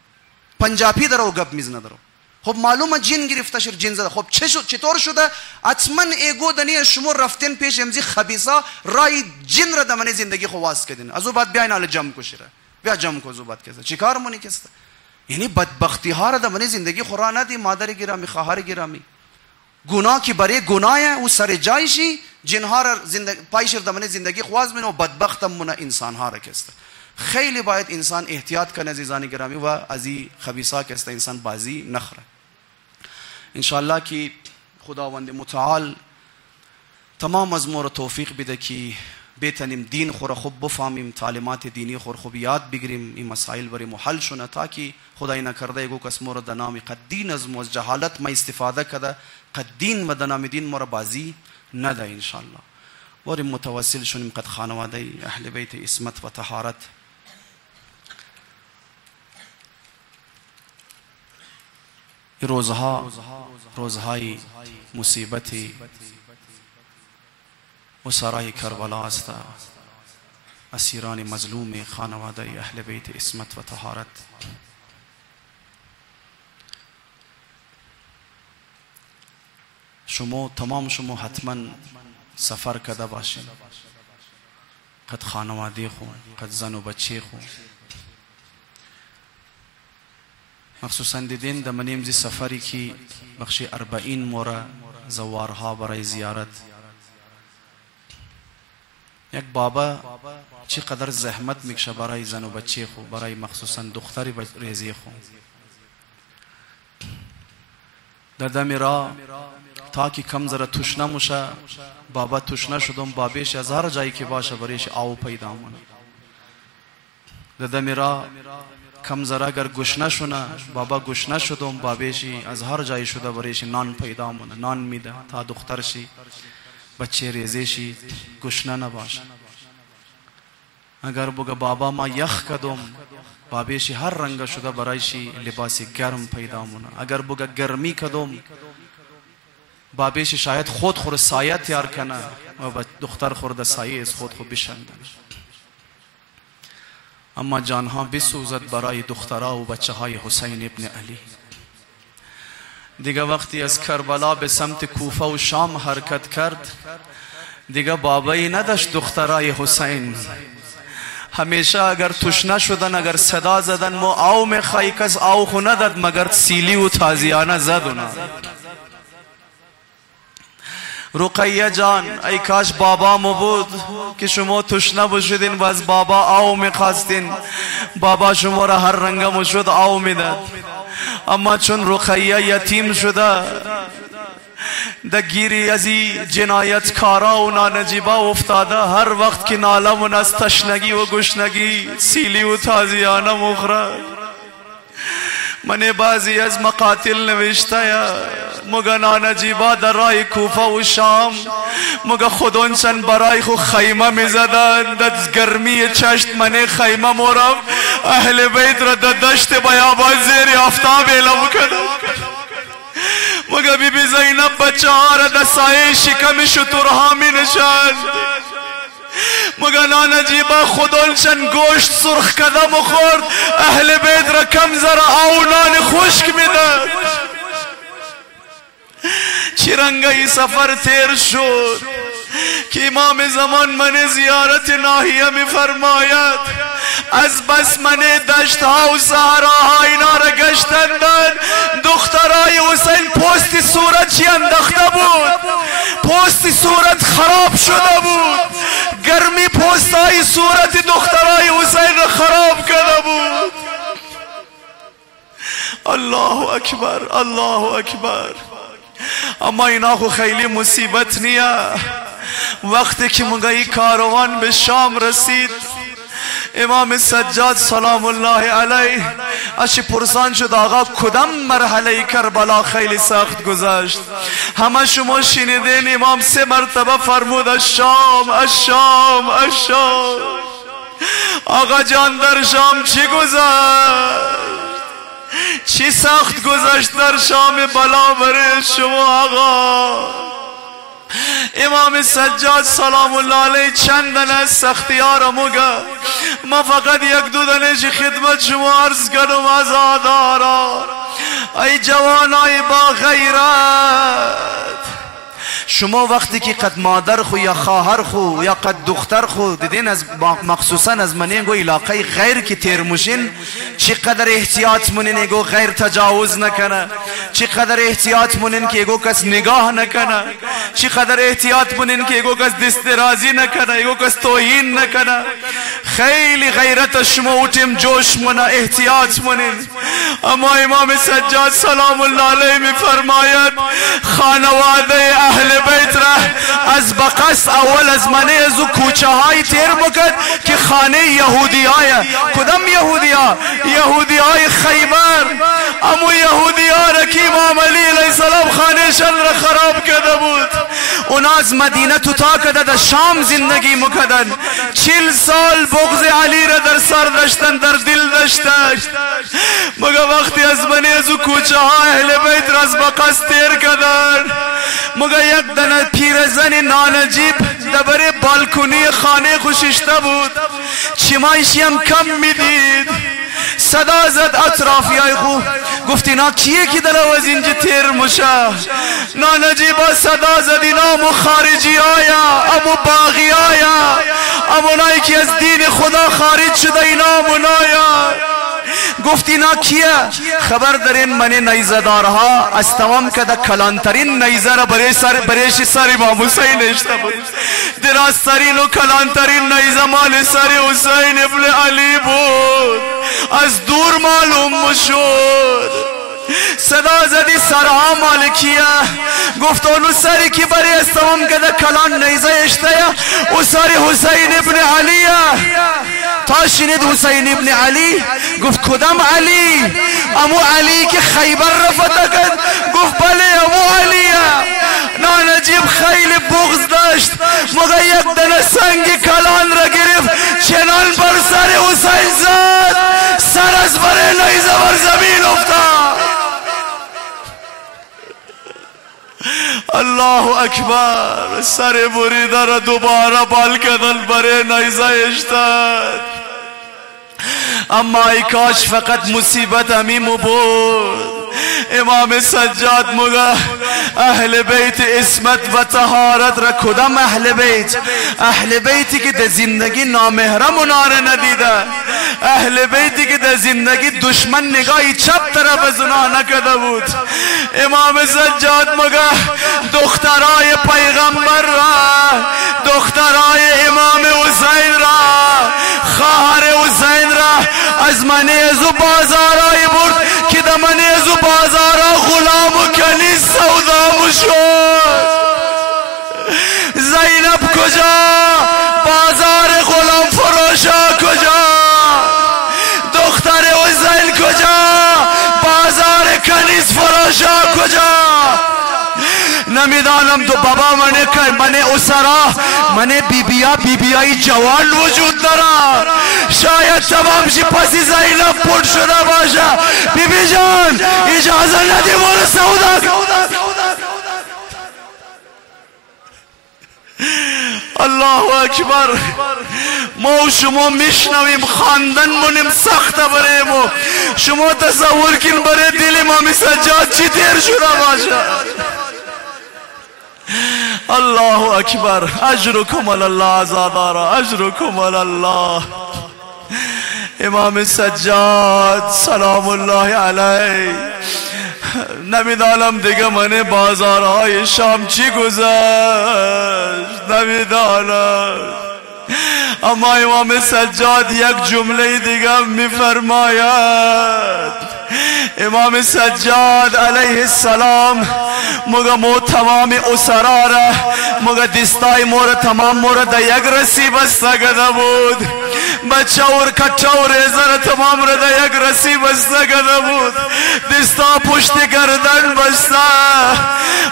پنجابی درو گپ میزنه. درو خب معلومه جن گرفته شد، جن زده. خب چطور شده؟ حتما ایگو دنیا شما رفتین پیش امزی خبیثا رای جن را دمنه زندگی خو واس کردین، از او بعد بیاین حال جمع کشیره، بیا جمع کو زو بعد کسه چیکار مونی کسه. یعنی بدبختی ها را دمنه زندگی خو را ندی. مادر گرامی، خواهر گرامی، گناه کی برای گناه او سر جایشی، جن ها را پایش دمنه زندگی خواز مینو بدبختم مون انسان ها را کسته. خیلی باید انسان احتیاط کنه عزیزان گرامی و از این خبیثا که است انسان بازی نخره. انشاءالله که خداوند متعال تمام از ما را توفیق بده که بتانیم دین خور خوب بفهمیم، تعلیمات دینی خور خوب یاد بگیریم، این مسائل برای محل شونه تا که خدای نکرده یگو کس ما را در نام قد دین از ما از جهالت ما استفاده کده، قد دین ما در نام دین ما را بازی نده. انشاءالله بریم متوسل شونیم قد خانواده اهل بیت عصمت و طهارت. روزهای مصیبتی و سرای کربلا است. اسیران مظلوم خانواده اهل بیت عصمت و طهارت، تمام شما حتما سفر کده باشین، قد خانواده خو، قد زن و بچه خو، مخصوصا دیدین در منیم زی سفری که بخشی 40 مورا زوارها برای زیارت. یک بابا چقدر زحمت میکشه برای زن و بچه خو، برای مخصوصا دختری ریزی خو. در دم را تا که کم ذره تشنه موشه، بابا تشنه شدم، بابیش از هر جایی که باشه برایش آو پیدا مونه. در دم را کم ذره اگر گشنه شونه، بابا گشنه شدم، بابیشی از هر جایی شده برایش نان پیدا مونه، نان میده تا دخترشی بچه ریزیشی گشنه نباشه. اگر بگه بابا ما یخ کدم، بابیشی هر رنگ شده برایشی لباسی گرم پیدا مونه. اگر بگه گرمی کدم، بابیشی شاید خود خور سایه تیار کنه و دختر خورده سایه از خود بشنده. اما جانها بسوزد برای دخترها و بچه های حسین ابن علی. دیگه وقتی از کربلا به سمت کوفه و شام حرکت کرد، دیگه بابایی نداشت دخترای حسین. همیشه اگر تشنه شدن، اگر صدا زدن، ما آو میخوایی، کس آو خو نداد مگر سیلی و تازیانه زدونه. رقیه جان ای کاش بابا مو بود که شما تشنه بشدین و از بابا آو میخواستین، بابا شما را هر رنگم شد آو میداد. اما چون رقیه یتیم شده، در گیری از این جنایتکارا و نانجیبا افتاده، هر وقت که نالمون از تشنگی و گشنگی سیلی و تازیانه مخره. من بعضی از مقاتل نوشته یا مگه نانجیبا در راه کوفه و شام مگه خودونچن برای خو خیمه میزدن، در گرمی چشت من خیمه مورم اهل بیت را در دشت بیابان زیر آفتاب اعلام کردم. مگه بی بی زینب بچه ها را در سایه شکم شترها می نشاند، مگه نانجیبا خودونچن گوشت سرخ کدم و خورد، اهل بیت را کم زره آو نان خشک میداد. چی رنگی سفر تیر شد که امام زمان من زیارت ناحیه می فرماید، از بس من دشت ها و صحراها اینا را گشتندن، دخترای حسین پوست صورت چی انداخته بود، پوست صورت خراب شده بود، گرمی پوست های صورت دخترای حسین را خراب کرده بود. الله اکبر، الله اکبر. اما اینا خو خیلی مصیبت نیه. وقتی که مگه کاروان به شام رسید، امام سجاد سلام الله علیه اشی پرسان شد آقا کدام مرحله کربلا خیلی سخت گذشت؟ همه شما شنیدین امام 3 مرتبه فرمود الشام الشام الشام. آقا جان در شام چی گذشت؟ چی سخت گذشت در شام بلا برای شما آقا. امام سجاد سلام الله علیه چند دنه از سختی ها را مگه، ما فقط یک دو دنه چی خدمت شما عرض کنم ازادارا. ای جوانای با غیرت، شما وقتی که قد مادر خو یا خواهر خو یا قد دختر خو دیدین، از مخصوصا از منینگو علاقه غیر که تیر موشین، چقدر احتیاط مونین ایگو غیر تجاوز نکنه، چقدر احتیاط مونین که ایگو کس نگاه نکنه، چقدر احتیاط مونین که ایگو کس دسترازی نکنه، ایگو کس توهین نکنه. خیلی غیرت شما اوتیم جوش مونه، احتیاط مونین. اما امام سجاد سلام الله علیه می فرماید خانواده اهل بیت را از بقص اول از منه از کوچه های تیر بکد که خانه یهودی های. کدام یهودی ها؟ یهودی های خیبر. اما یهودی ها را که امام علی علیه السلام خانه شان را خراب کرده بود، اونا از مدینه تا کده در شام زندگی مکدن. 40 سال بغض علی را در سر داشتن، در دل داشتن. مگه وقتی از منه از کوچه ها اهل بیت را از بقص تیر کردن، مگه یک دنه پیرزن نانجیب دبر بالکونی خانه خوششته بود، چمایشی هم کم میدید. صدا زد اطرافی های خو، گفت اینا کیه که دلو از اینجا تیر مشه؟ نانجیبا صدا زد اینا امو خارجی آیا، امو باغی آیا، امونایی که از دین خدا خارج شده، اینا امونایا. گفت اینا کیه؟ خبر دارین من نیزدارها از تمام کده کلانترین نیزه را برایش سر امام حسین اشته بود. درازترین و کلانترین نیزه مال سر حسین ابن علی بود، از دور معلوم شد. صدا زدی سرها مالکیه. گفت اونو سری که برای از تمام کده کلان نیزه اشته او سر حسین ابن علیه. تا شنید حسین ابن علی؟ گفت کدام علی؟ امو علی که خیبر را فتح کرد؟ گفت بله امو علیه. نانجیب خیلی بغض داشت، مگه یک دنه سنگ کلان را گرفت، چنان بر سر حسین زد، سر از بر نیزه بر زمین افتاد. الله اکبر. سر بریده را دوباره بال کردن برای نیزه اشتد. اما ای کاش فقط مصیبت همیم بود. امام سجاد مگه اهل بیت اسمت و طهارت را کدام اهل بیت؟ اهل بیتی که در زندگی نامحرم اونا را ندیده، اهل بیتی که در زندگی دشمن نگاهی چپ طرف از اونا نکده بود. امام سجاد مگه دخترای پیغمبر را، دخترای امام حسین را، خواهر حسین را از منیزو بازارای برد که در منیزو بازارا غلام و کنیز سودامو شد. زینب کجا؟ بازار غلام فروشا کجا؟ دختر حسین کجا؟ بازار کنیز فروشا کجا؟ نمیدانم تو بابا من اسرا من بیبیای جوان وجود داره، شاید تمام شی پسی زینب پول شده باشه. بیبی جان اجازه ندی برو سودا. الله اکبر. ما و شما میشنویم خواندن مونیم سخته برای ما. شما تصور کن برای دل امام سجاد چی تیر شده باشه. الله اکبر. اجرکم الله عزادارا، اجرکم الله. امام سجاد سلام الله علیه. نمیدانم دیگه من بازارهای شام چی گذشت، نمیدانم. اما امام سجاد یک جمله دیگه میفرماید. امام سجاد علیه السلام مگه مو تمام اسرا را مگه دستای مور تمام مور در یک رسی بسته گده بود، بچه اور کچه و ریزه را تمام را در یک رسی بسته گده بود، دستا پشت گردن بسته.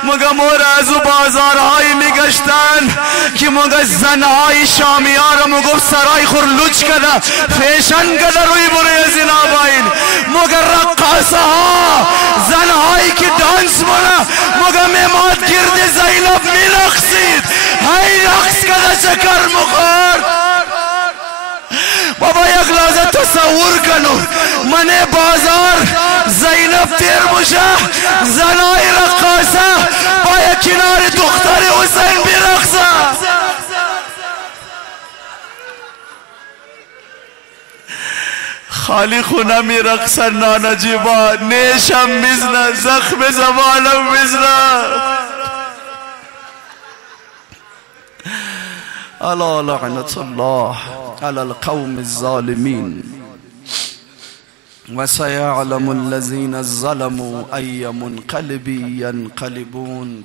مگه مور از او بازارهایی میگشتن که مگه زنهای شامی ها را مگه سرای خور لچ کده فیشن کده روی بروی زناباین، مگه رقاصه ها زنهایی که دانس مونه مگه میماد گرد زینب میرقصید هی رقص کده چکر مخورد. بابا یک لحظه تصور کنو من بازار زینب تیر موشه زنای رقاصه با کنار دختر حسین بیرقصه. خالی خونه میرقصن نانجیبا نیشم میزنه زخم زبانم میزنه. الا لعنت الله على القوم الظالمين وسيعلم الذين ظلموا أي منقلب ينقلبون.